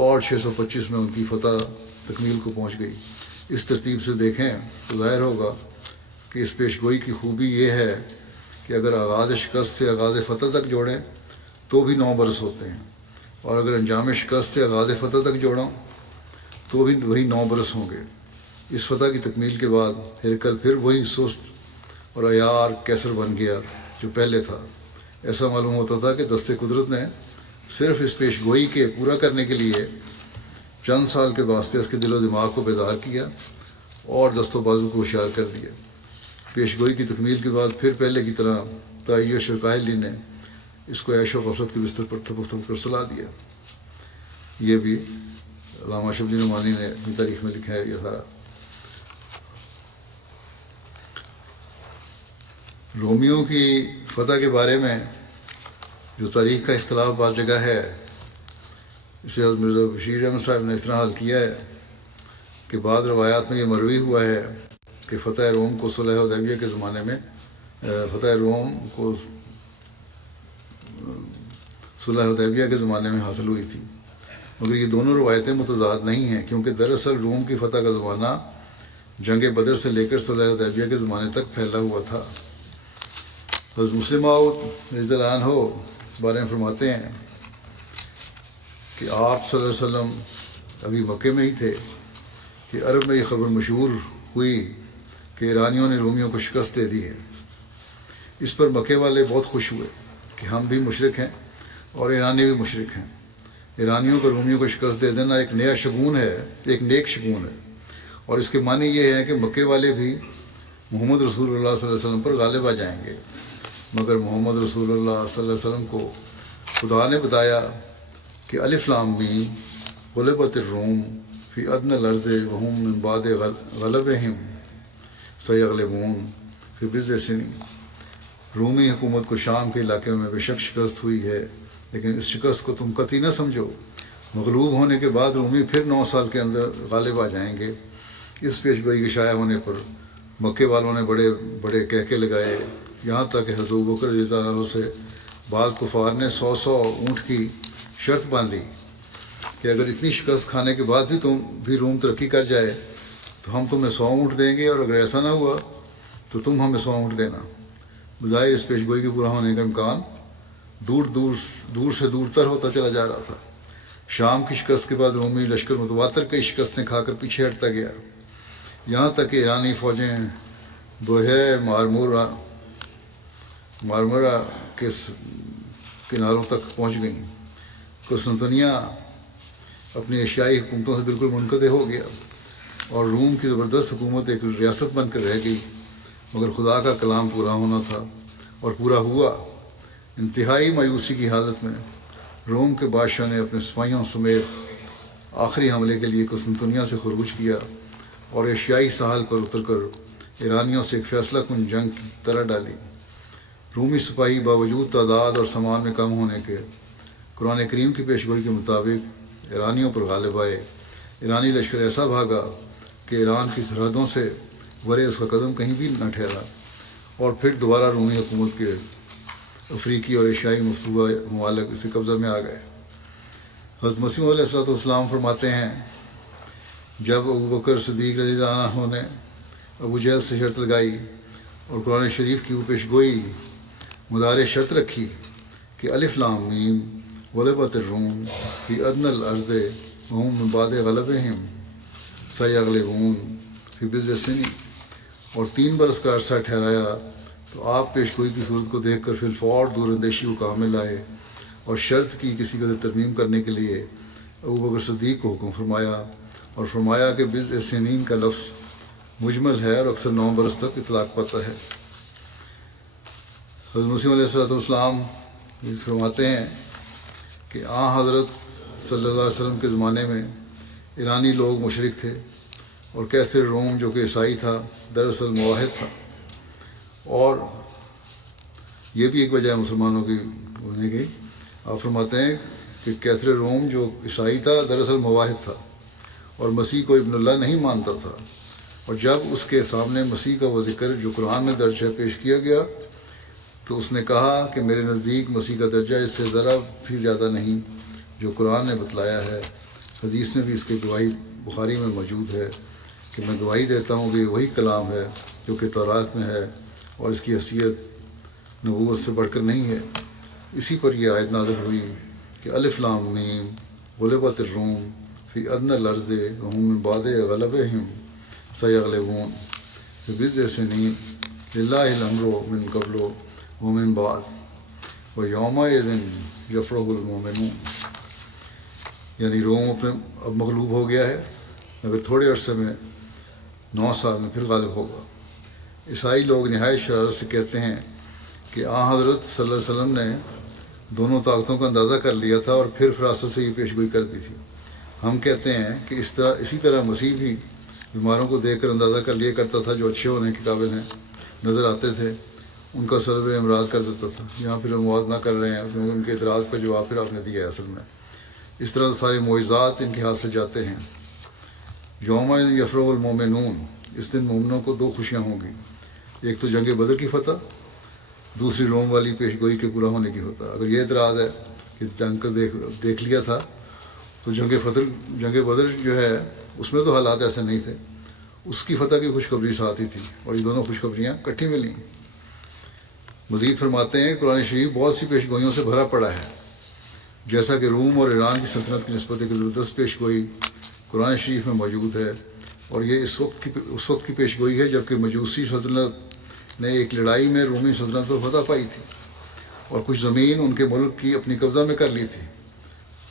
اور 625 میں ان کی فتح تکمیل کو پہنچ گئی۔ اس ترتیب سے دیکھیں تو ظاہر ہوگا کہ اس پیشگوئی کی خوبی یہ ہے کہ اگر آغاز شکست سے آغاز فتح تک جوڑیں تو بھی 9 برس ہوتے ہیں، اور اگر انجام شکست سے آغاز فتح تک جوڑوں تو بھی وہی 9 برس ہوں گے۔ اس فتح کی تکمیل کے بعد ہرکل پھر وہی سست اور عیار کیسر بن گیا جو پہلے تھا۔ ایسا معلوم ہوتا تھا کہ دست قدرت نے صرف اس پیشگوئی کے پورا کرنے کے لیے چند سال کے واسطے اس کے دل و دماغ کو بیدار کیا اور دست و بازو کو ہوشیار کر دیا۔ پیشگوئی کی تکمیل کے بعد پھر پہلے کی طرح تائیہ شرکائلی نے اس کو عیش و غفلت کے بستر پر تھپک کر سلا دیا۔ یہ بھی علامہ شبلی نعمانی نے اپنی تاریخ میں لکھا ہے یہ سارا۔ رومیوں کی فتح کے بارے میں جو تاریخ کا اختلاف بعض جگہ ہے، اسے حضرت مرزا بشیر احمد صاحب نے اس طرح حل کیا ہے کہ بعض روایات میں یہ مروی ہوا ہے کہ فتح روم کو صلح حدیبیہ کے زمانے میں فتح روم کو صلح حدیبیہ کے زمانے میں حاصل ہوئی تھی، مگر یہ دونوں روایتیں متضاد نہیں ہیں، کیونکہ دراصل روم کی فتح کا زمانہ جنگ بدر سے لے کر صلح حدیبیہ کے زمانے تک پھیلا ہوا تھا۔ حضرت مسلم موعود رضی اللہ عنہ اس بارے میں فرماتے ہیں کہ آپ صلی اللہ علیہ وسلم ابھی مکے میں ہی تھے کہ عرب میں یہ خبر مشہور ہوئی کہ ایرانیوں نے رومیوں کو شکست دے دی ہے۔ اس پر مکے والے بہت خوش ہوئے کہ ہم بھی مشرک ہیں اور ایرانی بھی مشرک ہیں۔ ایرانیوں کو رومیوں کو شکست دے دینا ایک نیا شگون ہے، ایک نیک شگون ہے، اور اس کے معنی یہ ہے کہ مکے والے بھی محمد رسول اللہ صلی اللہ علیہ وسلم پر غالب آ جائیں گے، مگر محمد رسول اللہ صلی اللہ علیہ وسلم کو خدا نے بتایا کہ الف لام میم غلبت الروم فی ادنی الارض وهم من بعد غلبہم سیغلبون فی بضع سنین۔ رومی حکومت کو شام کے علاقے میں بے شک شکست ہوئی ہے، لیکن اس شکست کو تم قطعی نہ سمجھو، مغلوب ہونے کے بعد رومی پھر 9 سال کے اندر غالب آ جائیں گے۔ اس پیش گوئی کے شائع ہونے پر مکے والوں نے بڑے بڑے کہکے لگائے، یہاں تک کہ حضرت ابوبکر رضی اللہ عنہ سے بعض کفار نے 100 اونٹ کی شرط باندھ لی کہ اگر اتنی شکست کھانے کے بعد بھی تم بھی روم ترقی کر جائے تو ہم تمہیں 100 اونٹ دیں گے، اور اگر ایسا نہ ہوا تو تم ہمیں 100 اونٹ دینا۔ بظاہر اس پیش گوئی کے پورا ہونے کا امکان دور سے دور تر ہوتا چلا جا رہا تھا۔ شام کی شکست کے بعد رومی لشکر متواتر کئی شکستیں کھا کر پیچھے ہٹتا گیا، یہاں تک کہ ایرانی فوجیں بحیرہ مارمرا کے کناروں تک پہنچ گئیں۔ قسطنطنیہ اپنی ایشیائی حکومتوں سے بالکل منقطع ہو گیا اور روم کی زبردست حکومت ایک ریاست بن کر رہ گئی، مگر خدا کا کلام پورا ہونا تھا اور پورا ہوا۔ انتہائی مایوسی کی حالت میں روم کے بادشاہ نے اپنے سپاہیوں سمیت آخری حملے کے لیے قسطنطنیہ سے خروج کیا اور ایشیائی ساحل پر اتر کر ایرانیوں سے ایک فیصلہ کن جنگ کی طرح ڈالی۔ رومی سپاہی باوجود تعداد اور سامان میں کم ہونے کے قرآن کریم کی پیشگوئی کے مطابق ایرانیوں پر غالب آئے۔ ایرانی لشکر ایسا بھاگا کہ ایران کی سرحدوں سے ورے اس کا قدم کہیں بھی نہ ٹھہرا، اور پھر دوبارہ رومی حکومت کے افریقی اور ایشیائی مفتوحہ ممالک اسے قبضہ میں آ گئے۔ حضرت مسیح علیہ السلام فرماتے ہیں جب ابوبکر صدیق رضی اللہ عنہ نے ابو جہل سے شرط لگائی اور قرآن شریف کی وہ پیشگوئی مدار شرط رکھی کہ الف لام میم غلبت الروم فی ادنی الارض وهم من بعد غلبہم سیغلبون فی بضع سنین، اور 3 برس کا عرصہ ٹھہرایا، تو آپ پیشگوئی کی صورت کو دیکھ کر فی الفور دور اندیشی کو کام میں لائے اور شرط کی کسی قدر ترمیم کرنے کے لیے ابوبکر صدیق کو حکم فرمایا، اور فرمایا کہ بضع سنین کا لفظ مجمل ہے اور اکثر 9 برس تک اطلاق پاتا ہے۔ حضرت مسیح علیہ السلام فرماتے ہیں کہ حضرت صلی اللہ علیہ وسلم کے زمانے میں ایرانی لوگ مشرک تھے، اور کیسر روم جو کہ عیسائی تھا دراصل موحد تھا، اور یہ بھی ایک وجہ ہے مسلمانوں کی ہونے کی۔ آپ فرماتے ہیں کہ کیسر روم جو عیسائی تھا دراصل موحد تھا اور مسیح کو ابن اللہ نہیں مانتا تھا، اور جب اس کے سامنے مسیح کا وہ ذکر جو قرآن میں درج ہے پیش کیا گیا تو اس نے کہا کہ میرے نزدیک مسیح کا درجہ اس سے ذرا بھی زیادہ نہیں جو قرآن نے بتلایا ہے۔ حدیث میں بھی اس کی گواہی بخاری میں موجود ہے کہ میں گواہی دیتا ہوں کہ وہی کلام ہے جو کہ تورات میں ہے، اور اس کی حیثیت نبوت سے بڑھ کر نہیں ہے۔ اسی پر یہ آیت نازل ہوئی کہ الف لام میم غلبت الروم فی ادنی الارض وهم من بعد غلبہم سیغلبون فی بضع سنین للہ الامر من قبل ومن بعد ویومئذ یفرح المؤمنون، یعنی روم اپنے اب مغلوب ہو گیا ہے، مگر تھوڑے عرصے میں 9 سال میں پھر غالب ہوگا۔ عیسائی لوگ نہایت شرارت سے کہتے ہیں کہ حضرت صلی اللہ علیہ وسلم نے دونوں طاقتوں کا اندازہ کر لیا تھا اور پھر فراست سے یہ پیشگوئی کر دی تھی۔ ہم کہتے ہیں کہ اسی طرح مسیح بھی بیماروں کو دیکھ کر اندازہ کر لیا کرتا تھا جو اچھے ہونے کے قابل ہیں، نظر آتے تھے، ان کا سلب امراض کر دیتا تھا۔ یہاں پھر امواز نہ کر رہے ہیں کیونکہ ان کے اعتراض کا جواب پھر آپ نے دیا ہے اصل میں۔ اس طرح سارے معجزات ان کے ہاتھ سے جاتے ہیں۔ یوم یفرح المومنون، اس دن مومنوں کو دو خوشیاں ہوں گی، ایک تو جنگ بدر کی فتح، دوسری روم والی پیش گوئی کے پورا ہونے کی فتح۔ اگر یہ اعتراض ہے کہ جنگ کو دیکھ لیا تھا تو جنگ بدر جو ہے اس میں تو حالات ایسے نہیں تھے، اس کی فتح کی خوشخبری ساتھ ہی تھی، اور یہ دونوں خوشخبریاں کٹھی ملیں۔ مزید فرماتے ہیں قرآن شریف بہت سی پیش گوئیوں سے بھرا پڑا ہے، جیسا کہ روم اور ایران کی سلطنت کی نسبت ایک زبردست پیش گوئی قرآن شریف میں موجود ہے، اور یہ اس وقت کی پیش گوئی ہے جبکہ مجوسی سلطنت نے ایک لڑائی میں رومی سلطنت پر فتح پائی تھی اور کچھ زمین ان کے ملک کی اپنی قبضہ میں کر لی تھی۔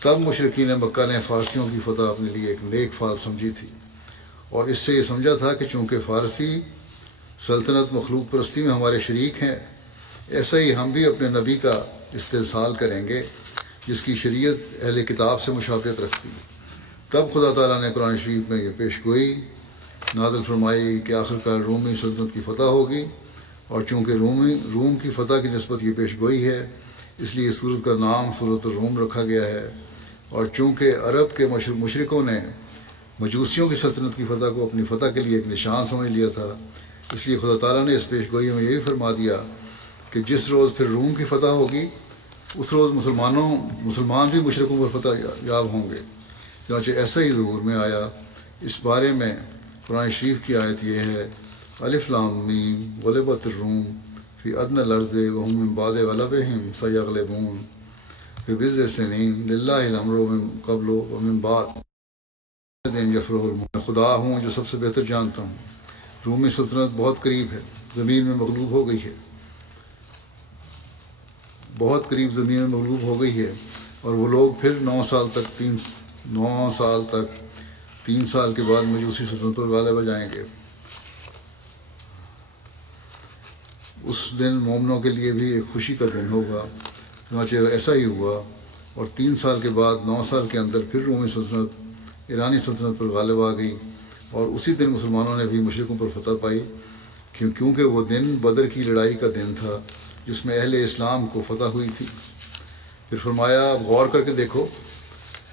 تب مشرکین مکہ نے فارسیوں کی فتح اپنے لیے ایک نیک فال سمجھی تھی، اور اس سے یہ سمجھا تھا کہ چونکہ فارسی سلطنت مخلوق پرستی میں ہمارے شریک ہیں، ایسا ہی ہم بھی اپنے نبی کا استحصال کریں گے جس کی شریعت اہل کتاب سے مشابہت رکھتی ہے۔ تب خدا تعالیٰ نے قرآن شریف میں یہ پیش گوئی نازل فرمائی کہ آخرکار رومی سلطنت کی فتح ہوگی، اور چونکہ روم کی فتح کی نسبت یہ پیش گوئی ہے اس لیے اس صورت کا نام سورۃ الروم رکھا گیا ہے، اور چونکہ عرب کے مشرکوں نے مجوسیوں کی سلطنت کی فتح کو اپنی فتح کے لیے ایک نشان سمجھ لیا تھا، اس لیے خدا تعالیٰ نے اس پیش گوئی میں یہی فرما دیا کہ جس روز پھر روم کی فتح ہوگی اس روز مسلمان بھی مشرکوں پر فتح یاب ہوں گے۔ چنانچہ ایسا ہی ظہور میں آیا۔ اس بارے میں قرآن شریف کی آیت یہ ہے، الف لام میم غلبت الروم فی ادنی الارض وهم من بعد غلبهم سیغلبون فی بضع سنین للہ الامر من قبل ومن بعد دن یفرح المومنون۔ خدا ہوں جو سب سے بہتر جانتا ہوں، رومی سلطنت بہت قریب ہے، زمین میں مغلوب ہو گئی ہے، بہت قریب زمین میں مغلوب ہو گئی ہے، اور وہ لوگ پھر 9 سال تک 3 سال کے بعد مجوسی سلطنت پر غالب آ جائیں گے۔ اس دن مومنوں کے لیے بھی ایک خوشی کا دن ہوگا۔ چنانچہ ایسا ہی ہوا، اور 3 سال کے بعد 9 سال کے اندر پھر رومی سلطنت ایرانی سلطنت پر غالب آ گئی، اور اسی دن مسلمانوں نے بھی مشرکوں پر فتح پائی، کیونکہ وہ دن بدر کی لڑائی کا دن تھا جس میں اہل اسلام کو فتح ہوئی تھی۔ پھر فرمایا، اب غور کر کے دیکھو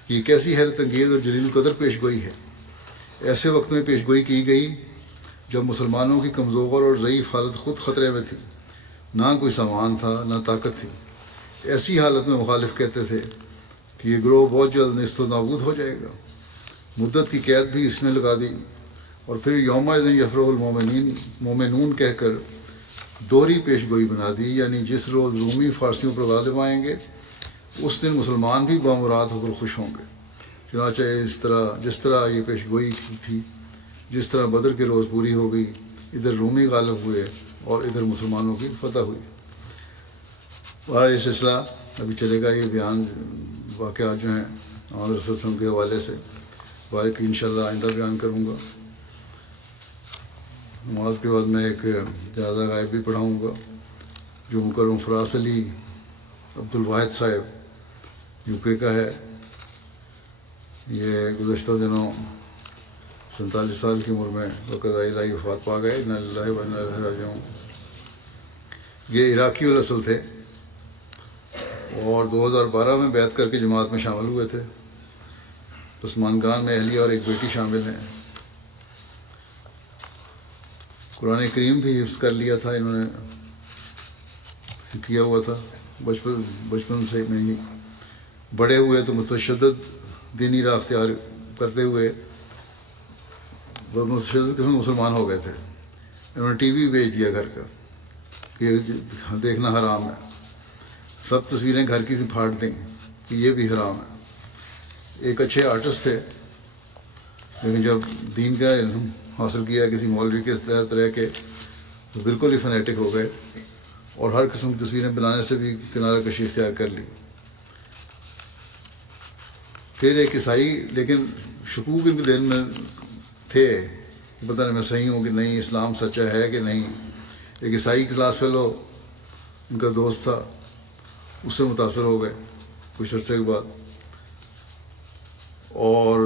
یہ کیسی حیرت انگیز اور جلیل القدر پیش گوئی ہے۔ ایسے وقت میں پیش گوئی کی گئی جب مسلمانوں کی کمزور اور ضعیف حالت خود خطرے میں تھی، نہ کوئی سامان تھا نہ طاقت تھی۔ ایسی حالت میں مخالف کہتے تھے کہ یہ گروہ بہت جلد نیست و نابود ہو جائے گا۔ مدت کی قید بھی اس نے لگا دی، اور پھر یوم یفرح المومنون کہہ کر دوہری پیش گوئی بنا دی، یعنی جس روز رومی فارسیوں پر غالب آئیں گے اس دن مسلمان بھی بامراد ہو کر خوش ہوں گے۔ چنانچہ جس طرح یہ پیش گوئی کی تھی، جس طرح بدر کے روز پوری ہو گئی، ادھر رومی غالب ہوئے اور ادھر مسلمانوں کی فتح ہوئی۔ اور یہ سلسلہ ابھی چلے گا، یہ بیان واقعات جو ہیں آمد رسول صلی اللہ علیہ وسلم کے حوالے سے باقی انشاءاللہ آئندہ بیان کروں گا۔ نماز کے بعد میں ایک جنازہ غائب بھی پڑھاؤں گا جو مکرم فراس علی عبدالواحد صاحب یو کے کا ہے۔ یہ گزشتہ دنوں 47 سال کی عمر میں وقضاء الہی وفات پا گئے، انا للہ و انا الیہ راجعون۔ یہ عراقی الاصل تھے اور 2012 میں بیعت کر کے جماعت میں شامل ہوئے تھے۔ پسماندگان میں اہلیہ اور ایک بیٹی شامل ہیں۔ قرآن کریم بھی حفظ کر لیا تھا، انہوں نے کیا ہوا تھا بچپن سے میں ہی۔ بڑے ہوئے تو متشدد دینی راہ اختیار کرتے ہوئے متشدد قسم مسلمان ہو گئے تھے۔ انہوں نے ٹی وی بیچ دیا گھر کا کہ دیکھنا حرام ہے، سب تصویریں گھر کی پھاڑ دیں کہ یہ بھی حرام ہے۔ ایک اچھے آرٹسٹ تھے، لیکن جب دین کا علم حاصل کیا کسی مولوی کے تحت رہ کے تو بالکل ہی فنیٹک ہو گئے، اور ہر قسم کی تصویریں بنانے سے بھی کنارہ کشی اختیار کر لی۔ پھر ایک عیسائی، لیکن شکوک ان کے دل میں تھے کہ پتہ نہیں میں صحیح ہوں کہ نہیں، اسلام سچا ہے کہ نہیں۔ ایک عیسائی کلاس فیلو ان کا دوست تھا، اس سے متاثر ہو گئے کچھ عرصے کے بعد، اور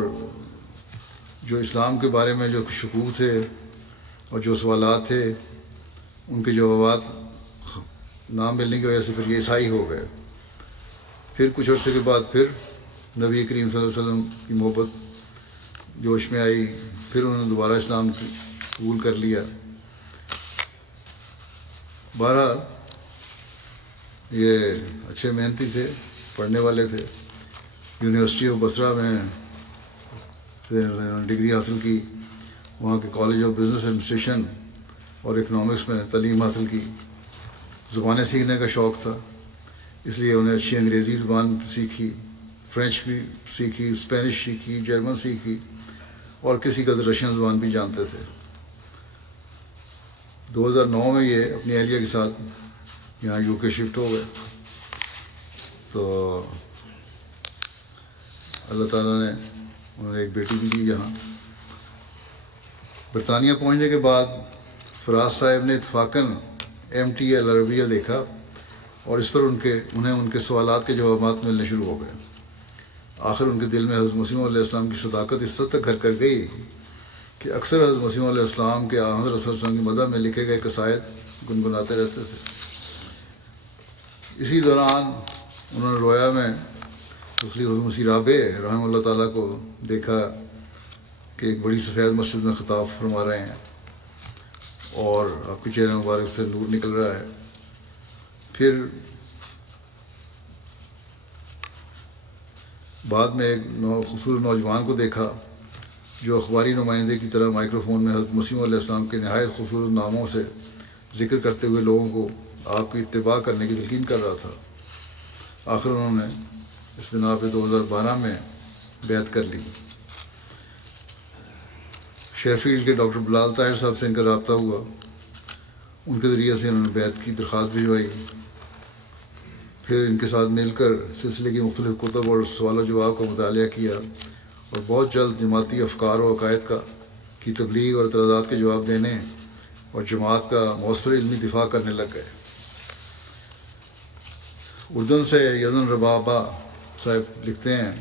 جو اسلام کے بارے میں جو شکوک تھے اور جو سوالات تھے ان کے جوابات نہ ملنے کی وجہ سے پھر یہ عیسائی ہو گئے۔ پھر کچھ عرصے کے بعد پھر نبی کریم صلی اللہ علیہ وسلم کی محبت جوش میں آئی، پھر انہوں نے دوبارہ اسلام قبول کر لیا. بہرحال یہ اچھے محنتی تھے، پڑھنے والے تھے. یونیورسٹی آف بصرہ میں ڈگری حاصل کی، وہاں کے کالج آف بزنس ایڈمنسٹریشن اور اکنامکس میں تعلیم حاصل کی. زبانیں سیکھنے کا شوق تھا، اس لیے انہیں اچھی انگریزی زبان سیکھی، فرینچ بھی سیکھی، اسپینش سیکھی، جرمن سیکھی اور کسی قدر رشین زبان بھی جانتے تھے. 2009 میں یہ اپنی اہلیہ کے ساتھ یہاں یو کے شفٹ ہو گئے. تو اللہ تعالیٰ نے انہوں نے ایک بیٹی بھی دی یہاں. برطانیہ پہنچنے کے بعد فراز صاحب نے اتفاقاً MTL عربیہ دیکھا اور اس پر انہیں ان کے سوالات کے جوابات ملنے شروع ہو گئے. آخر ان کے دل میں حضرت مسیح علیہ السلام کی صداقت اس حد تک گھر کر گئی کہ اکثر حضرت مسیح علیہ السلام کے حضرت رسول اللہ کی مدح میں لکھے گئے قصائد گنگناتے رہتے تھے. اسی دوران انہوں نے رویا میں حضرت مسیح رابع رحمہ اللہ تعالیٰ کو دیکھا کہ ایک بڑی سفید مسجد میں خطاب فرما رہے ہیں اور آپ کے چہرے مبارک سے نور نکل رہا ہے. پھر بعد میں ایک خوبصورت نوجوان کو دیکھا جو اخباری نمائندے کی طرح مائکرو فون میں حضرت مسیح علیہ السلام کے نہایت خوبصورت ناموں سے ذکر کرتے ہوئے لوگوں کو آپ کی اتباع کرنے کی تلقین کر رہا تھا. آخر انہوں نے اس بنا پہ 2012 میں بیعت کر لی. شیفیلڈ کے ڈاکٹر بلال طاہر صاحب سے ان کا رابطہ ہوا، ان کے ذریعے سے انہوں نے بیعت کی درخواست بھجوائی. پھر ان کے ساتھ مل کر سلسلے کی مختلف کتب اور سوال و جواب کا مطالعہ کیا اور بہت جلد جماعتی افکار و عقائد کی تبلیغ اور اعتراضات کے جواب دینے اور جماعت کا مؤثر علمی دفاع کرنے لگ گئے. اردن سے یزن ربابہ صاحب لکھتے ہیں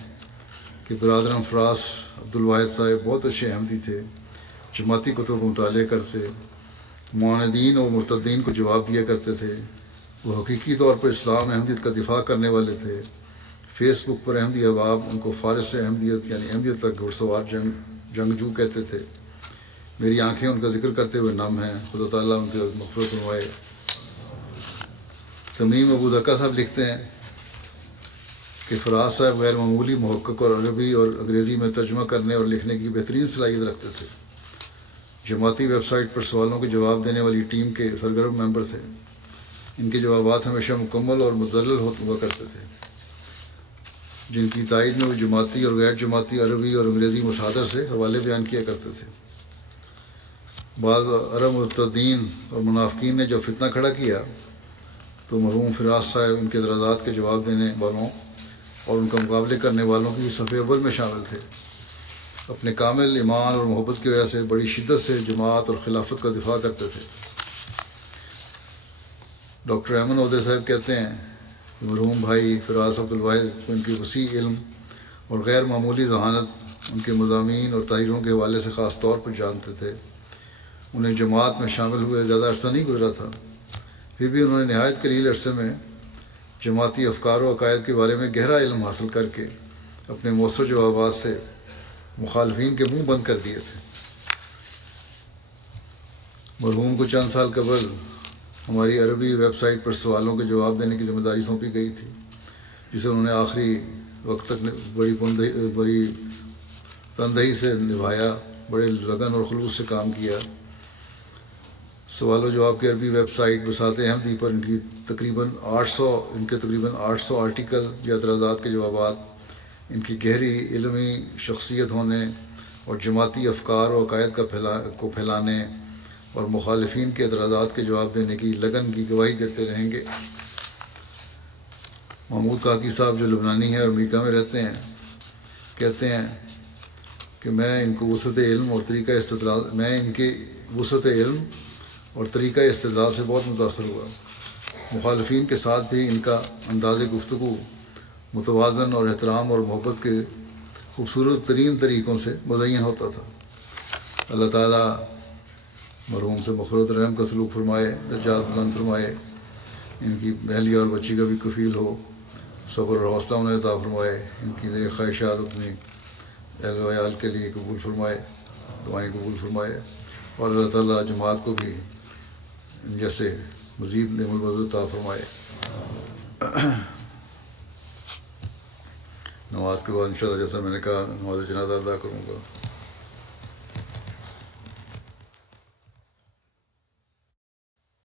کہ برادران فراس عبدالواحد صاحب بہت اچھے احمدی تھے، جماعتی کتب کا مطالعہ کرتے، معاندین اور مرتدین کو جواب دیا کرتے تھے. وہ حقیقی طور پر اسلام احمدیت کا دفاع کرنے والے تھے. فیس بک پر احمدی احباب ان کو فارس سے احمدیت یعنی احمدیت تک گھڑ سوار جنگجو کہتے تھے. میری آنکھیں ان کا ذکر کرتے ہوئے نم ہیں، خدا تعالیٰ ان کے مغفرت فرمائے. تمیم ابو دکا صاحب لکھتے ہیں کہ فراز صاحب غیر معمولی محقق اور عربی اور انگریزی میں ترجمہ کرنے اور لکھنے کی بہترین صلاحیت رکھتے تھے. جماعتی ویب سائٹ پر سوالوں کے جواب دینے والی ٹیم کے سرگرم ممبر تھے. ان کے جوابات ہمیشہ مکمل اور مدلل ہوا کرتے تھے، جن کی تائید میں وہ جماعتی اور غیر جماعتی عربی اور انگریزی مصادر سے حوالے بیان کیا کرتے تھے. بعض عرب مرتدین اور منافقین نے جب فتنہ کھڑا کیا تو مرحوم فراز صاحب ان کے اعتراضات کے جواب دینے والوں اور ان کا مقابلے کرنے والوں کی صف اول میں شامل تھے. اپنے کامل ایمان اور محبت کی وجہ سے بڑی شدت سے جماعت اور خلافت کا دفاع کرتے تھے. ڈاکٹر ایمن عہدے صاحب کہتے ہیں کہ مرحوم بھائی فراز عبدالواحد کو ان کی وسیع علم اور غیر معمولی ذہانت ان کے مضامین اور تحریروں کے حوالے سے خاص طور پر جانتے تھے. انہیں جماعت میں شامل ہوئے زیادہ عرصہ نہیں گزرا تھا، پھر بھی انہوں نے نہایت قلیل عرصے میں جماعتی افکار و عقائد کے بارے میں گہرا علم حاصل کر کے اپنے مؤثر جوابات سے مخالفین کے منہ بند کر دیے تھے. مرحوم کو چند سال قبل ہماری عربی ویب سائٹ پر سوالوں کے جواب دینے کی ذمہ داری سونپی گئی تھی، جسے انہوں نے آخری وقت تک بڑی تندہی سے نبھایا، بڑے لگن اور خلوص سے کام کیا. سوال و جواب کی عربی ویب سائٹ بساط احمدی پر ان کے تقریباً 800 آرٹیکل یا اعتراضات کے جوابات ان کی گہری علمی شخصیت ہونے اور جماعتی افکار و عقائد کو پھیلانے اور مخالفین کے اعتراضات کے جواب دینے کی لگن کی گواہی دیتے رہیں گے. محمود کاکی صاحب جو لبنانی ہیں اور امریکہ میں رہتے ہیں کہتے ہیں کہ میں ان کے وسعت علم اور طریقہ استدلال سے بہت متاثر ہوا. مخالفین کے ساتھ بھی ان کا انداز گفتگو متوازن اور احترام اور محبت کے خوبصورت ترین طریقوں سے مزین ہوتا تھا. اللہ تعالیٰ مرحوم سے مغفرت رحم کا سلوک فرمائے، درجات بلند فرمائے، ان کی اہلیہ اور بچی کا بھی کفیل ہو، صبر اور حوصلہ انہیں عطا فرمائے، ان کی نیک خواہشات اپنی اہل و عیال کے لیے قبول فرمائے. دعائیں قبول فرمائے، اور اللہ تعالیٰ جماعت کو بھی ان جیسے مزید نعم البدر عطا فرمائے۔ نماز کے بعد انشاءاللہ جیسا میں نے کہا نماز جنازہ ادا کروں گا۔